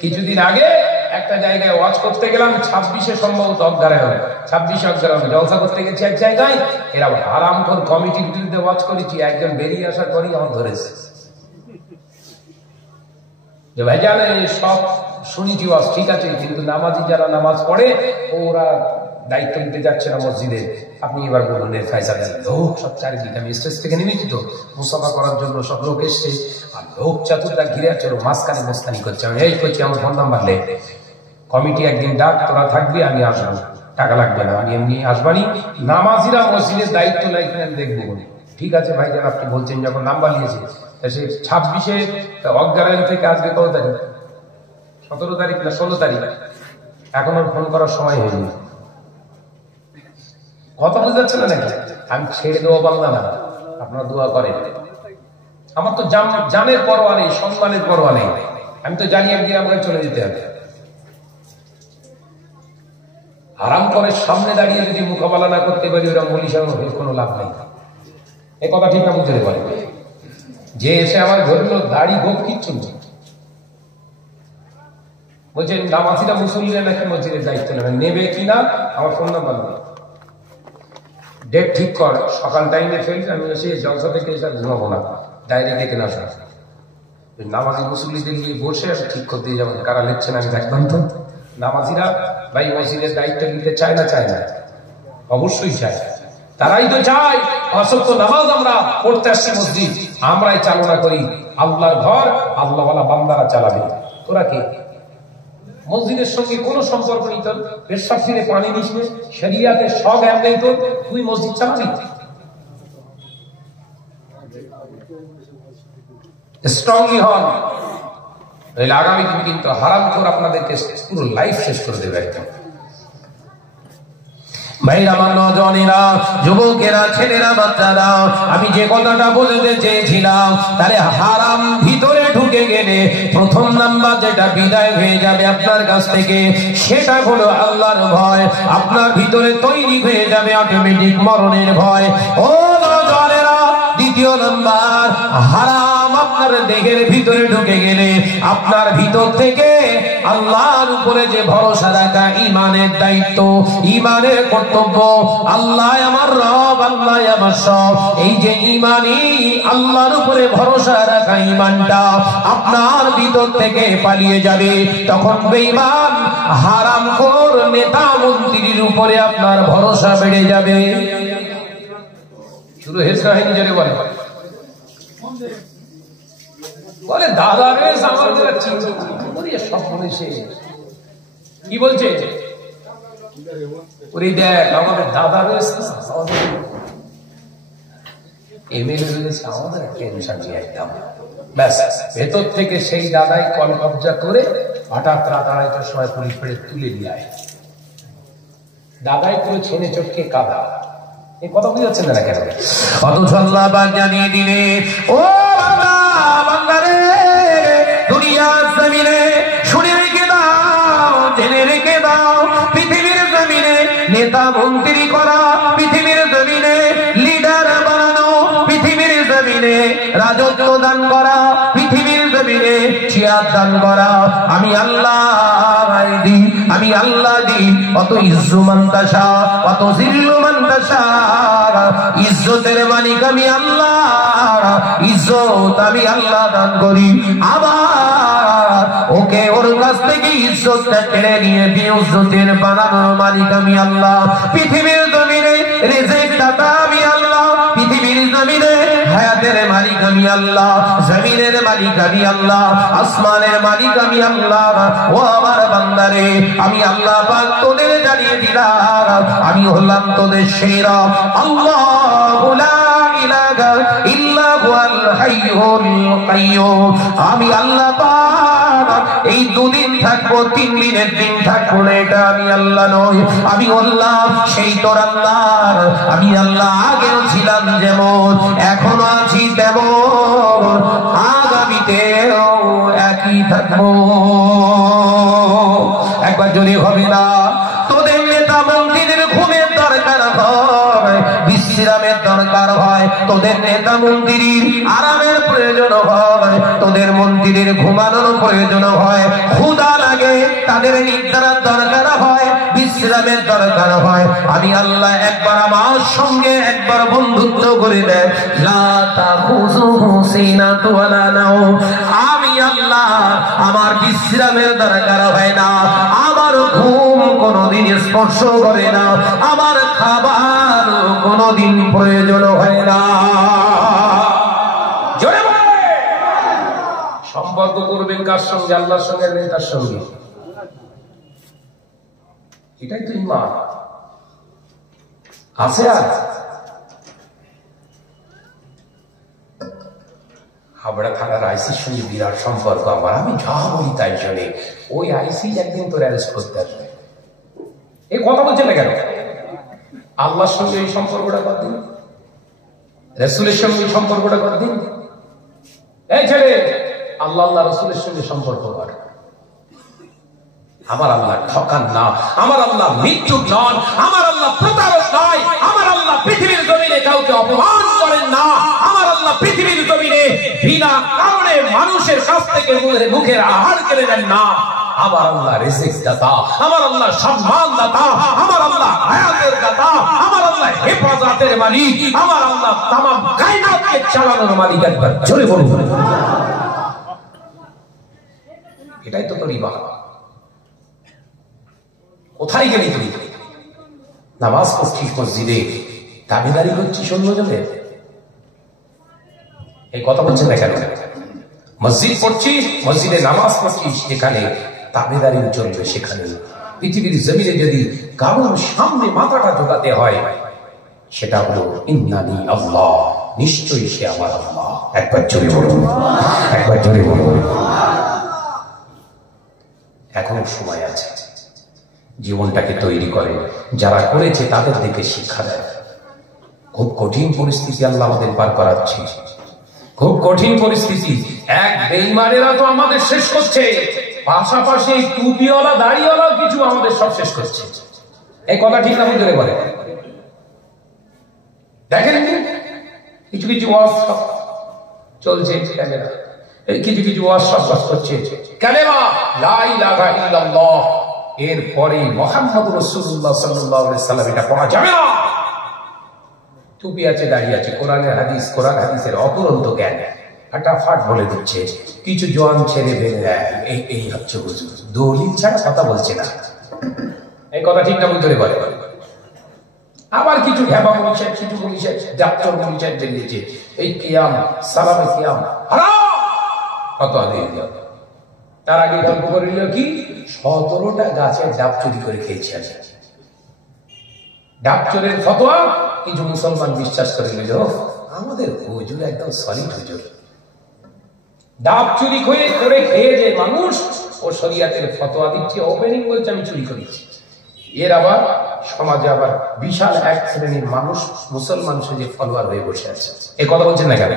কিছুদিন আগে একটা জায়গায় ওয়াজ করতে গেলাম, 26-এ সম্ভবত অজ্ঞারে হবে, 26 অজ্ঞারে জলসা করতে গেছি এক জায়গায়, এরা হারামখোর কমিটির বিরুদ্ধে ওয়াজ করেছি, একজন বেরিয়ে আসার পরই আমার ধরেছে যে ভাইজান সব শুনেছি ওয়াজ ঠিক আছে, কিন্তু নামাজি যারা নামাজ পড়ে ওরা দায়িত্ব নিতে যাচ্ছে না মসজিদে, আপনি এবার বলুন এর ফয়সালা। লোক সব চারিদিকে, আমি স্টেজ থেকে নেমেছি তো মুসাফা করার জন্য, সব লোক এসছে আর লোক চাতুর্দা ঘিরে আছে, মাঝখানে মোস্তানি করছে। আমি এই করছি আমার ফোন নাম্বার লে, কমিটি একদিন ডাক, তোরা থাকবি, আমি আসবো, টাকা লাগবে না, আমি এমনি আসবানি, নামাজিরা মসজিদের দায়িত্ব নেই দেখবো। ঠিক আছে ভাইজান আপনি বলছেন যখন নাম্বার নিয়েছে, সে 26-এ অজ্ঞান থেকে আজকে কত তারিখ, 17 তারিখ না 16 তারিখ, এখন আর ফোন করার সময় হয়নি। কথা বুঝতে পারছেন না নাকি? আমি ছেড়ে দেবো বাংলা না, আপনারা দোয়া করেন। আমার তো জানের পরোয়া নেই, সম্মানের পরোয়া নেই, আমি তো জানি একদিন আমাকে চলে যেতে হবে। আরাম করে সামনে দাঁড়িয়ে যদি মোকাবেলা না করতে পারি, ওরা মলিশার কোনো লাভ নেই। এই কথা ঠিক না বুঝতে পারে, যে এসে আমার ধরল দাড়ি গোপ কিচ্ছু বলছেন নামাজিরা মুসল্লিরা নাকি মসজিদের দায়িত্ব নেবে কিনা, আমার ফোন নাম্বার নেই, ডেট ঠিক কর, সকাল টাইমে ফেল, আমি এসে জলসা থেকে এসে ঘুমাবো না, ডায়েরি দেখে না আসা। নামাজি মুসল্লিদের নিয়ে বসে আমি ঠিক করতে যাবো, কারা লিখছেন আমি দেখলাম তো। নামাজিরা ভাই মসজিদের দায়িত্ব নিতে চায় না? অবশ্যই চায়, তারাই তো চায়। অসত্য নামাজ আমরা পড়তে আসছি মসজিদ, আমরাই চালনা করি, আল্লাহর ঘর আল্লাহওয়ালা বান্দারা চালাবে। তোরা কে? মসজিদের সঙ্গে কোনো সম্পর্ক নেই তোর, পেশাব ফিরে পানি নিস, শরিয়াতের সজ্ঞান নেই তোর, তুই মসজিদ চালাবি? স্ট্রংলি হন, আগামী দিন কিন্তু হারামখোর আপনাদেরকে পুরো লাইফ শেষ করে দেবে একদম। ভাইরা, আমার নজনেরা, যুবকেরা, ছেলেরা, বাচ্চারা, আমি যে কথাটা বলতে চেয়েছিলাম, তাহলে হারাম ভিতরে ঢুকে গেলে প্রথম নাম্বার যেটা বিদায় হয়ে যাবে আপনার কাছ থেকে, সেটা হলো আল্লাহর ভয়। আপনার ভিতরে তৈরি হয়ে যাবে অটোমেটিক মরণের ভয়। ও নজনেরা, দ্বিতীয় নাম্বার, হারাম আপনার আপনার দেহের ভিতরে ঢুকে গেলে আপনার ভিতর থেকে আল্লাহর উপরে যে ভরসা রাখা ঈমানের দায়িত্ব, ঈমানের কর্তব্য, আল্লাহ আমার রব, আল্লাহ আমার সব, এই যে ঈমানই আল্লাহর উপরে ভরসা রাখা ঈমানটা আপনার ভিতর থেকে পালিয়ে যাবে, তখন বেঈমান হারামখোর নেতা মন্ত্রীর উপরে আপনার ভরসা বেড়ে যাবে। শুরু হয়েছে কাহিনী জেনে বলে দাদা রে আমাদের সব বলেছে কি বলছে, দেখ আমাদের দাদা রয়েছে এমএলএ রয়েছে, আমাদের টেনশন নিয়ে একদম ব্যাস। ভেতর থেকে সেই দাদাই কল কবজা করে হঠাৎ রাত 2:30টার সময় পুলিশ পেড়ে তুলে নিয়ে আয়। দাদাই পুরো ছেনে চটকে কাদা। এই কথা বুঝাচ্ছেন না কেন? অথচ আল্লাহ পাক জানিয়ে দিলে, ও বান্দা বান্দারে, দুনিয়ার জমিনে শুনে রেখে দাও, জেনে রেখে দাও, পৃথিবীর জমিনে নেতা মন্ত্রী করা, পৃথিবীর জমিনে লিডার বানানো, পৃথিবীর জমিনে রাজত্ব দান করা, পৃথিবীর জমিনে চেয়ার দান করা আমি আল্লাহ দিই, আমি আল্লাহ দিই। অত ইজ্জু মান্তাসা, অত জিল্লু মান্তাসা, ইজ্জতের মালিক আমি আল্লাহ, ইজ্জত আমি আল্লাহ দান করি। আবার ওকে ওর কাছ থেকে ইজ্জতটা কেড়ে নিয়ে বেইজ্জতের বানানোর মালিক আমি আল্লাহ। পৃথিবীর জমিনে রিজিক দাতা আমি আল্লাহ, পৃথিবীর জমিনে হায়াতের মালিক আমি আল্লাহ, জমিনের মালিক আমি আল্লাহ, আসমানের মালিক আমি আল্লাহ। ও আমার বান্দারে, আমি আল্লাহ পাক তোদের জানিয়ে দিলাম, আমি হলাম তোদের সেরা। আল্লাহু লা ইলাহা ইল্লা হুয়াল হাইয়ুল কাইয়্যুম। আমি আল্লাহ পাক এই 2 দিন থাকবো, 3 দিনের দিন থাকবো না, এটা আমি আল্লাহ নই। আমি আল্লাহ সেই তোর আল্লাহ, আমি আল্লাহ আগেও ছিলাম যেমন, এখনো আছি তেমন, আগামীতেও একই থাকবো। একবার যদি হবে না, তোদের নেতা মন্ত্রীদের ঘুমের দরকার হয়, বিশ্রামের দরকার হয়, তোদের নেতা মন্ত্রীর আরামের প্রয়োজন হয়, তোদের মন্ত্রীদের ঘুমানোর প্রয়োজন হয়, ক্ষুধা লাগে তাদের নিদ্রার দরকার হয়, বিশ্রামের দরকার হয়। আমি আল্লাহ একবার আমার সঙ্গে একবার বন্ধুত্ব করে দেয়, লা তাখুযুহু সিনাতুন ওয়ালা নাওম। আমি আল্লাহ আমার বিশ্রামের দরকার হয় না, আমার ঘুম কোনদিন স্পর্শ করে না, আমার খাবার কোনদিন প্রয়োজন হয় না। জোরে বলে সম্পর্ক করবেন কার সঙ্গে? আল্লাহর সঙ্গে, নেতার সঙ্গে। এটাই তো ঈমান আছে। আর হাবড়া থানার আইসির সঙ্গে বিরাট সম্পর্ক আমার, আমি যা বলি তাই শোনে। ওই আইসি একদিন তোর অ্যারেস্ট করতে আসবে। এই কথা বলছে না কেন? আল্লাহর সঙ্গে এই সম্পর্কটা কর দিন, রাসূলের সঙ্গে এই সম্পর্কটা কর দিন। এই ছেলে, আল্লাহ আল্লাহ রাসূলের সঙ্গে সম্পর্ক কর। আমার আল্লাহ ঠকান না, আমার আল্লাহ মৃত্যুক নন, আমার আল্লাহ প্রতারক নয়, আমার আল্লাহ পৃথিবীর জমিনে কাউকে অপমান করেন না, আমার আল্লাহ পৃথিবীর জমিনে বিনা কারণে মানুষের কাছ থেকে মুখের আহার কেড়ে নেন না। আমার আল্লাহ রিজিক দাতা, আমার আল্লাহ সম্মান দাতা, আমার আল্লাহ হায়াতের দাতা, আমার আল্লাহ হেফাজতের মালিক, আমার আল্লাহ তামাম কায়নাতকে চালানোর মালিক। একবার জোরে বলুন। এটাই তো তোর ঈমান। কোথায় গেলি তুই? নামাজ পড়ছিস মসজিদে, দাবিদারি করছিস অন্যজনের। এই কথা বলছেন না কেন? মসজিদ পড়ছিস, মসজিদে নামাজ পড়ছিস, সেখানে দাবিদারি চলবে। সেখানে পৃথিবীর জমিনে যদি কারোর সামনে মাথাটা ঝোঁকাতে হয়, সেটা হলো ইন্নানি আল্লাহ, নিশ্চয়ই সে আমার আল্লাহ। একবার জোরে বলুন, একবার জোরে বলুন। এখনো সময় আছে, জীবনটাকে তৈরি করে, যারা করেছে তাদের দিকে শিক্ষা দেয়। খুব কঠিন পরিস্থিতি আল্লাহ আমাদের পার করাচ্ছে, খুব কঠিন পরিস্থিতি। এক বেঈমানেরা তো আমাদের শেষ করছে, পাশাপাশি টুপিওয়ালা দাড়িওয়ালা কিছু আমাদের সব শেষ করছে। এই কথা ঠিক না? বুঝতে পারে দেখেন কিছু কিছু ওয়াজ চলছে, এই কিছু কিছু ওয়াজ করছে কালেমা লা ইলাহা ইল্লাল্লাহ, এরপরে মুহাম্মদ রাসূলুল্লাহ সাল্লাল্লাহু আলাইহি সাল্লাম এটা পড়া যাবে না। টুপি আছে, দাঁড়িয়ে আছে, কোরআনের হাদিস, কোরআন হাদিসের অপরন্ত জ্ঞান ফাটাফাট বলে দিচ্ছে। কিছু জোয়ান ছেড়ে ফেলে দেয়, এই হচ্ছে হুজুর, দলিল ছাড়া কথা বলছে না, এই কথা ঠিক না বলতে বলে। আবার কিছু ঢেবা মনীষা, কিছু মনীষা, ডাক্তার মনীষা দিয়েছে এই কিয়াম সালামে কিয়াম কত আগে। তার আগে গল্প করিল কি 17টা গাছের ডাব চুরি করে খেয়েছে। ডাব চোরের ফতোয়া কিছু মুসলমান বিশ্বাস করে নিল, আমাদের হুজুর একদম সলিড হুজুর। ডাব চুরি করে খেয়ে যে মানুষ ও শরিয়াতের ফতোয়া দিচ্ছে, ওপেনিং বলছে আমি চুরি করেছি। এর আবার সমাজে আবার বিশাল এক শ্রেণীর মানুষ মুসলমান সেজে ফলোয়ার হয়ে বসে আছে। এ কথা বলছেন না কেন?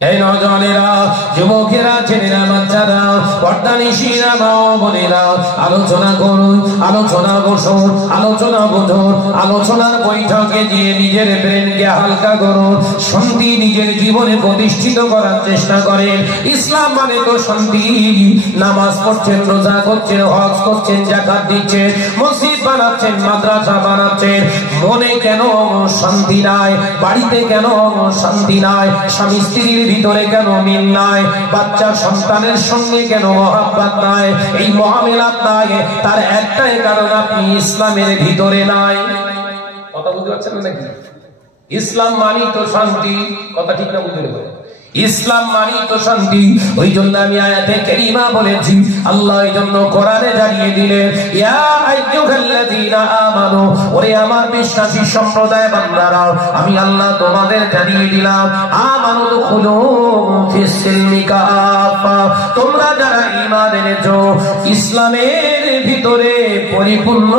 এই নজনেরা, যুবকেরা, ছেলেরা, বাচ্চারা, পর্দানিশীরা, মা ও বোনেরা, আলোচনা করুন, আলোচনা বসুন, আলোচনা বুঝুন, আলোচনার বৈঠকে দিয়ে নিজের ব্রেনকে হালকা করুন, শান্তি নিজের জীবনে প্রতিষ্ঠিত করার চেষ্টা করেন। ইসলাম মানে তো শান্তি। নামাজ পড়ছেন, রোজা করছেন, হজ করছেন, যাকাত দিচ্ছেন, মসজিদ বানাচ্ছেন, মাদ্রাসা বানাচ্ছেন, মনে কেন শান্তি নাই? বাড়িতে কেন শান্তি নাই? স্বামী স্ত্রীর ভিতরে কেন মিল নাই? বাচ্চা সন্তানের সঙ্গে কেন মহাব্বত নাই? এই মুআমিলাত নাই, তার একটাই কারণ আপনি ইসলামের ভিতরে নাই। কথা বুঝতে পারছেন না নাকি? ইসলাম মানি তো শান্তি, কথা ঠিক না বুঝতে পারবেন? ইসলাম মানি তো শান্তি। ওই জন্য আমি আয়াতে কারিমা বলেছি, আল্লাহ এই জন্য কোরআনে জানিয়ে দিলেন, ইয়া আইয়ুহাল্লাযীনা আমানু, ওরে আমার বিশ্বাসী সম্প্রদায় বান্দারা, আমি আল্লাহ তোমাদের জানিয়ে দিলাম, আমানু দুখুলু ফিস সিলমি কাফা, তোমরা যারা ঈমান এনেছো ইসলামের ভিতরে পরিপূর্ণ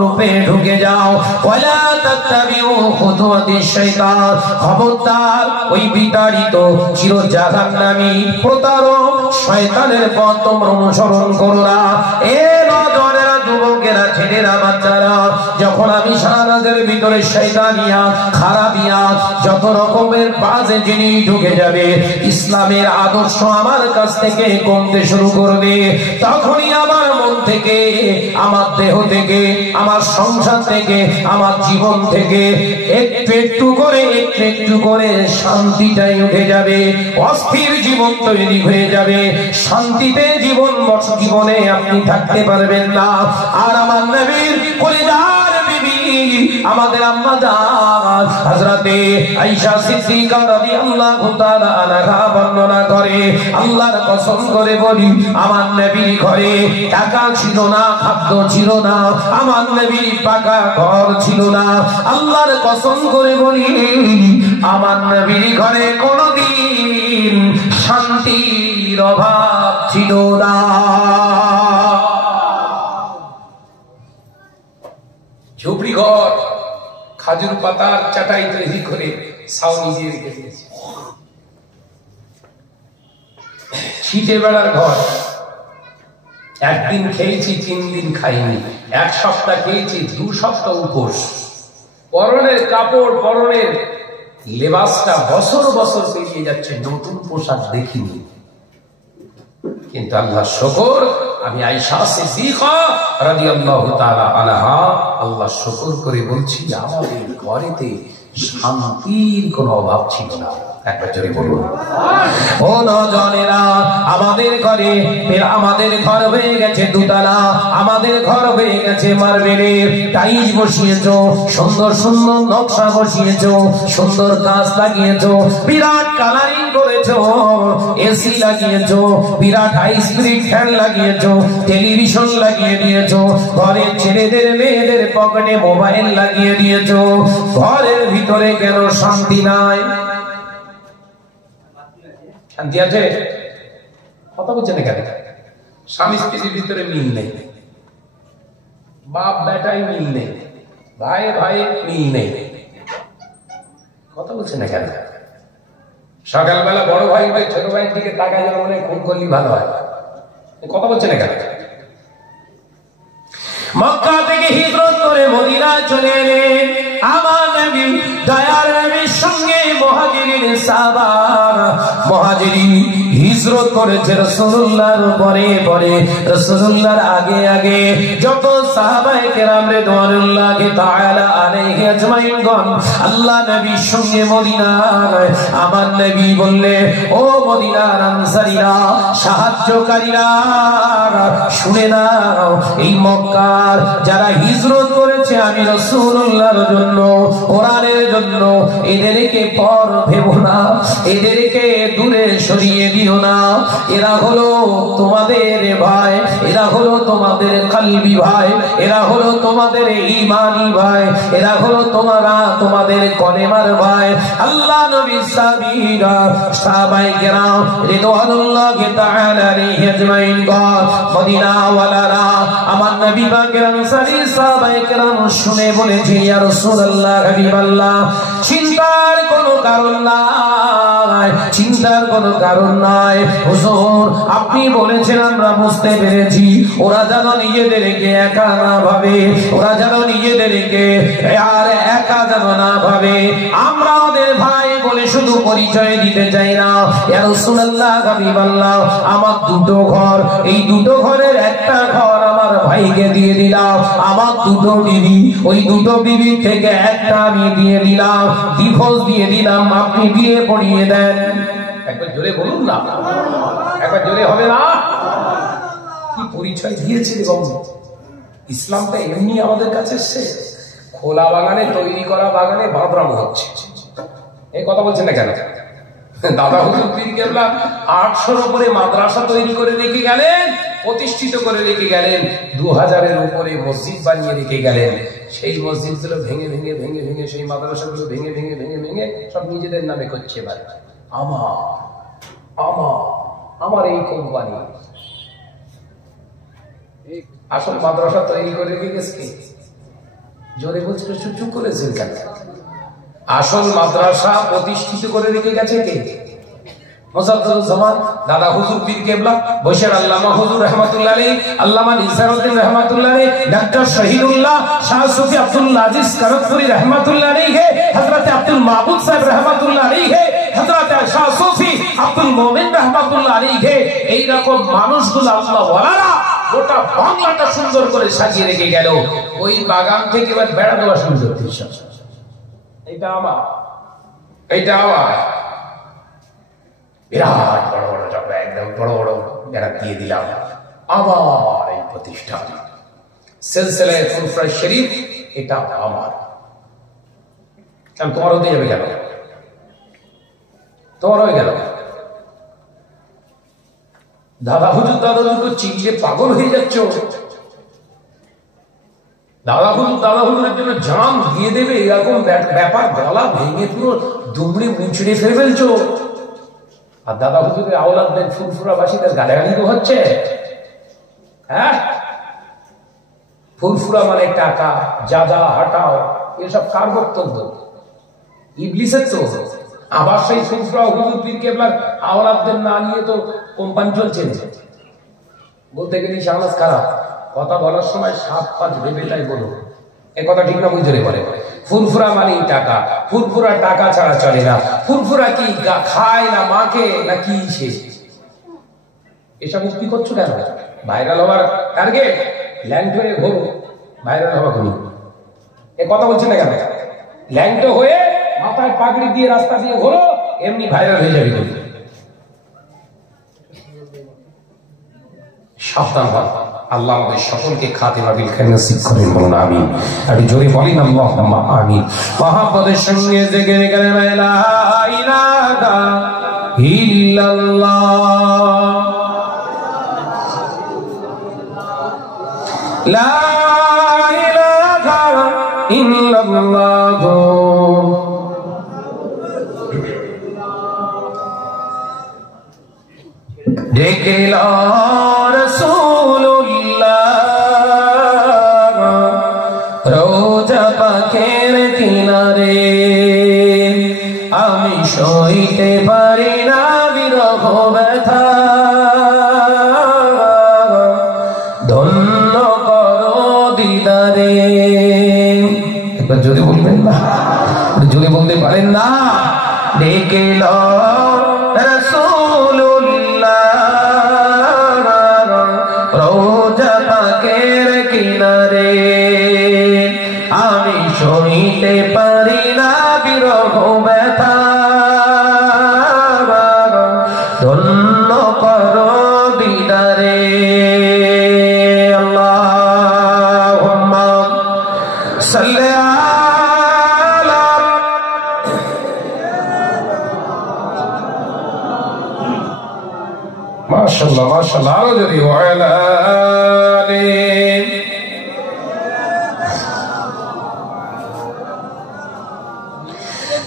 রূপে ঢুকে যাও। ওয়ালা তাত্তাবিউ খুতুওয়াতিশ শাইতান, খবরদার ওই বিতাড়িত চির জাহান্নামী প্রতারক শয়তানের পথ তোমরা অনুসরণ করো না। এ নজরেরা, যুবকেরা, ছেলেরা, বাচ্চারা, যখন আমি সারাদের ভিতরে শয়তানিয়া, খারাপিয়া, যত রকমের বাজে জিনিস ঢুকে যাবে, ইসলামের আদর্শ আমার কাছ থেকে কমতে শুরু করবে, তখনই আমার মন থেকে, আমার দেহ থেকে, আমার সংসার থেকে, আমার জীবন থেকে একটু একটু করে শান্তিটাই উঠে যাবে। অস্থির জীবন তৈরি হয়ে যাবে, শান্তিতে জীবনে আপনি থাকতে পারবেন না। আর আমার নবীর কলিজার বিবি, আমাদের আম্মা জান হযরতে আয়েশা সিদ্দিকা রাদিয়াল্লাহু তাআলা আনহা বর্ণনা করে, আল্লাহর কসম করে বলি, আমার নবীর ঘরে টাকা ছিল না, খাদ্য ছিল না, আমার নবীর পাকা ঘর ছিল না। আল্লাহর কসম করে বলি, আমার নবীর ঘরে কোনদিন শান্তির অভাব ছিল না। ঝুপড়ি ঘর, খাজুর পাতার চাটাই তৈরি করে ছাউনি দিয়ে রেখে দিয়েছে। শীতের বেলার ঘর, একদিন খেয়েছি, 3 দিন খাইনি, 1 সপ্তাহ খেয়েছি, 2 সপ্তাহ উপোস। পরনের কাপড়, পরনের লেবাসটা বছর বছর পেরিয়ে যাচ্ছে, নতুন পোশাক দেখিনি। কিন্তু আল্লাহর শুকর, আমি আয়েশা সিদ্দিকা রাদিয়াল্লাহু তাআলা আনহা আল্লাহ শুকর করে বলছি, আমাদের ঘরেতে শান্তির কোনো অভাব ছিল না। একবার জোরে বলুন। ও নজনেরা, আমাদের ঘর হয়ে গেছে দুতলা, আমাদের ঘর হয়ে গেছে মার্বেলের, টাইলস বসিয়েছো, সুন্দর সুন্দর নকশা বসিয়েছো, সুন্দর কাঁচ লাগিয়েছো, বিরাট কালারিং করেছো, এসি লাগিয়েছো, বিরাট হাই স্পিড ফ্যান লাগিয়েছো, টেলিভিশন লাগিয়ে দিয়েছো, ঘরের ছেলেদের মেয়েদের পকেটে মোবাইল লাগিয়ে দিয়েছো, ঘরের ভিতরে কেন শান্তি নাই? শান্তি আছে? কথা বলছে না কেন? স্বামী স্ত্রীর ভিতরে মিল নেই, বাপ বেটাই মিল নেই, ভাই ভাই মিল নেই, কথা বলছে না কেন? সকালবেলা বড় ভাই ছোট ভাইয়ের দিকে তাকায় যেন মনে খুন করলি ভালো হয়, কথা বলছে না কেন? মক্কা থেকে হিজরত করে মদিনায় চলে এলেন আমার নবী, দয়ার নবীর সঙ্গে মুহাজিরিন সাহাবা মুহাজিরিন হিজরত করেছে রাসূলুল্লাহর পরে পরে, রাসূলুল্লাহর আগে আগে যত সাহাবায়ে কেরাম রিদওয়ানুল্লাহি তাআলা আলাইহি আজমাইন গণ আল্লাহ নবীর সঙ্গে মদিনায়। আমার নবী বললে, ও মদিনার আনসারীরা, সাহায্যকারীরা, শুনে নাও, এই মক্কার যারা হিজরত করেছে আমি রাসূলুল্লাহর জন্য, কোরআনের জন্য, এদেরকে পর ভেবো না, এদেরকে দূরে সরিয়ে দিও না। এরা হলো তোমাদের ভাই, এরা হলো তোমাদের কলবি ভাই, এরা হলো তোমাদের ঈমানি ভাই, এরা হলো তোমাদের কলেমার ভাই। আল্লাহ নবী সাহাবীরা সাহাবায়ে কেরাম রিদওয়ানুল্লাহি তাআলা আলাইহি আজমাইন গণ মদিনা ওয়ালারা আমার নবী পাকের আনসারী সাহাবায়ে কেরাম শুনে বলেছে, ইয়া রাসূলুল্লাহ, হাবিবাল্লাহ, চিন্তার কোনো কারণ নাই, চিন্তার কোনো কারণ নাই। হুজুর, আপনি বলেছেন, আমরা বুঝতে পেরেছি, ওরা যেন নিজেদেরকে একা না ভাবে, ওরা যেন নিজেদেরকে আর একা যেন না ভাবে। আমরা ওদের ভাই বলে শুধু পরিচয় দিতে চাই না। ইয়া রাসূলুল্লাহ, হাবিবাল্লাহ, আমার দুটো ঘর, এই দুটো ঘরের একটা ঘর আমার ভাইকে দিয়ে দিলাম, আমার দুটো বিবি, ওই দুটো বিবির থেকে একটা আমি দিয়ে দিলাম, ডিভোর্স দিয়ে দিলাম, আপনি বিয়ে পড়িয়ে দেন। একবার জোরে বলুন না, একবার জোরে হবে না? কি পরিচয় দিয়েছে এবং ইসলামটা এমনি আমাদের কাছে এসছে। খোলা বাগানে, তৈরি করা বাগানে বাঁধরাম হচ্ছে, এই কথা বলছেন না কেন? দাদা হুজুর পীর কেবলা 800-র উপরে মাদ্রাসা তৈরি করে রেখে গেলেন, প্রতিষ্ঠিত করে রেখে গেলেন, 2000-এর উপরে মসজিদ বানিয়ে রেখে গেলেন। সেই মসজিদগুলো ভেঙে ভেঙে ভেঙে ভেঙে, সেই মাদ্রাসাগুলো ভেঙে ভেঙে ভেঙে ভেঙে সব নিজেদের নামে করছে। এবার আমার আমার আমার এই কোম্পানি, আসল মাদ্রাসা তৈরি করে রেখে গেছে। জোরে বলছিল, চুপ করেছেন কেন? আসল মাদ্রাসা প্রতিষ্ঠিত করে রেখে গেছে কে? মুজাদ্দিদুজ্জামান দাদা হুজুর পীর কেবলা, বৈশার আল্লামা হুজুর রাহমাতুল্লাহ আলাইহি, আল্লামা নিসারউদ্দিন রাহমাতুল্লাহ আলাইহি, ডক্টর শহীদুল্লাহ শাহ সুফি আব্দুল আজিজ কারাতপুরি রাহমাতুল্লাহ আলাইহি, হযরত আব্দুল মাবুদ সাহেব রাহমাতুল্লাহ আলাইহি, হযরত শাহ সুফি আব্দুল মুমিন রাহমাতুল্লাহ আলাইহি, এই রকম মানুষগুলো আল্লাহ ওয়ালারা গোটা বাংলাটা সুন্দর করে সাজিয়ে রেখে গেল। ওই বাগান থেকে এবার বেড়া দেওয়া শুরু করতে, এইটা আমার, এইটা আমার, বিরাট বড় বড় চক্র, একদম বড় বড় বেড়া দিয়ে দিলাম। আমার এই প্রতিষ্ঠান সিলসিলায়ে ফুরফুরা শরীফ, এটা আমার। তোমার হতে যাবে কেন? তোমার হয়ে গেল। দাদা হুজুর চিনলে পাগল হয়ে যাচ্ছ। দাদা হুজুরের জন্য জান দিয়ে দেবে এরকম ব্যাপার, গলা ভেঙে পুরো দুমড়ে মুচড়ে ফেলে ফেলছো। আর দাদা হুজুরের আওলাদদের ফুরফুরাবাসীদের গালাগালি তো হচ্ছে। হ্যাঁ, ফুরফুরা মানে টাকা, যা যা হাঁটাও, এসব কার বক্তব্য? ইবলিসের তো। আবার সেই ফুরফুরা হুজুর পীর কেবলার আওলাদদের না নিয়ে তো কোম্পানি চলছে। বলতে গেলে সাহস খারাপ, কথা বলার সময় 7-5 ভেবে তাই বলো। এ কথা ঠিক না? বুঝতে পারে ফুরফুরা মানেই টাকা, ফুরফুরা টাকা ছাড়া চলে না। ফুরফুরা কি খায় না মাকে না কি? সে এসব মুক্তি করছো কেন? ভাইরাল হওয়ার টার্গেট, ল্যাংটো হয়ে ঘোরো, ভাইরাল হওয়া ঘুরি। এ কথা বলছে না কেন? ল্যাংটো হয়ে মাথায় পাগড়ি দিয়ে রাস্তা দিয়ে ঘোরো, এমনি ভাইরাল হয়ে যাবে। সাবধান হন। আল্লাহ আমাদের সকলকে খাতিমা বিল খাইর নসিব করেন, বলুন আমিন। আর জোরে বলেন আল্লাহুম্মা আমিন। মহব্বতের সঙ্গে জিকির করেন লা ইলাহা ইল্লাল্লাহ, লা ইলাহা ইল্লাল্লাহ। ডেকে লা রাসূলুল্লাহ রোজা পাকের কিনারে, আমি সইতে পারি না বিরহ ব্যথা, ধন্য করো দিদারে। একবার জোরে বলবেন না? জোরে বলতে পারেন না? ডেকে লও রাসূলুল্লাহ রওজা পাকের কিনারে আমি সইতে পারি না বিরহ ব্যথা ধন্য করো দিদারে আল্লাহুম্মা সাল্লি আলা মাশাআল্লাহ মাশাআল্লাহ আরো যদি ওয়ালা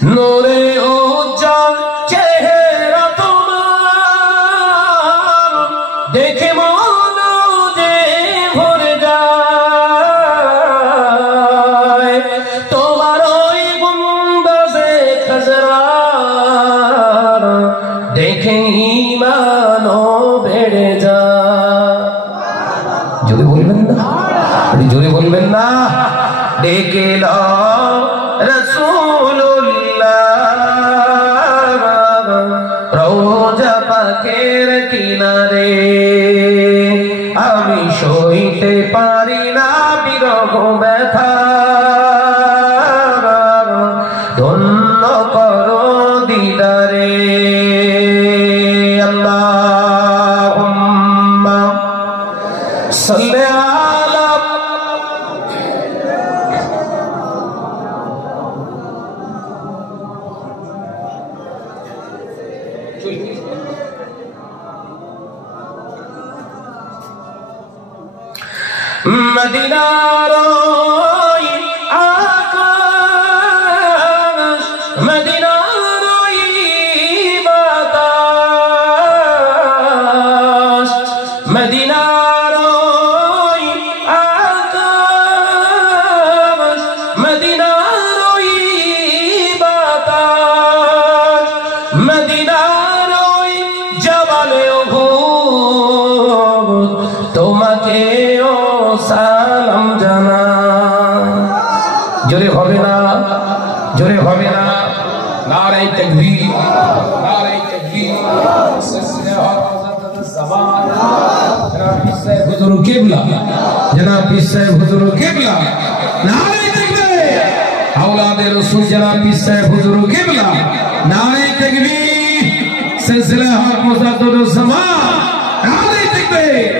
নূরে উজ্জ্বল চেহারা তোমার দেখে মন যে ভরে যায় তোমার ওই গুম্বাজে খাজরা দেখে ঈমানও বেড়ে যায় জোরে বলবেন না জোরে বলবেন না ডেকে লও রাসূলুল্লাহ রওজা পাকের কিনারে আমি সইতে পারি না বিরহ ব্যথা ধন্য করো দিদারে আল্লাহুম্মা সাল্লি আলা মদিনার ওই আকাশ মদিনার ওই বাতাস মদিনার ওই আকাশ মদিনার ওই বাতাস মদিনার ওই জবালে উহুদ তোমাকে সালাম জানা জোরে হবে না জোরে হবে না নারে তাকবীর নারে তাকবীর সিলসিলা হযরত জামান জনাব পীর সাহেব হুজুর কিবলা জনাব পীর সাহেব হুজুর কিবলা নারে তাকবীর আওলাদে রাসূল জনাব পীর সাহেব হুজুর কিবলা নারে তাকবীর সিলসিলা হযরত জামান নারে তাকবীর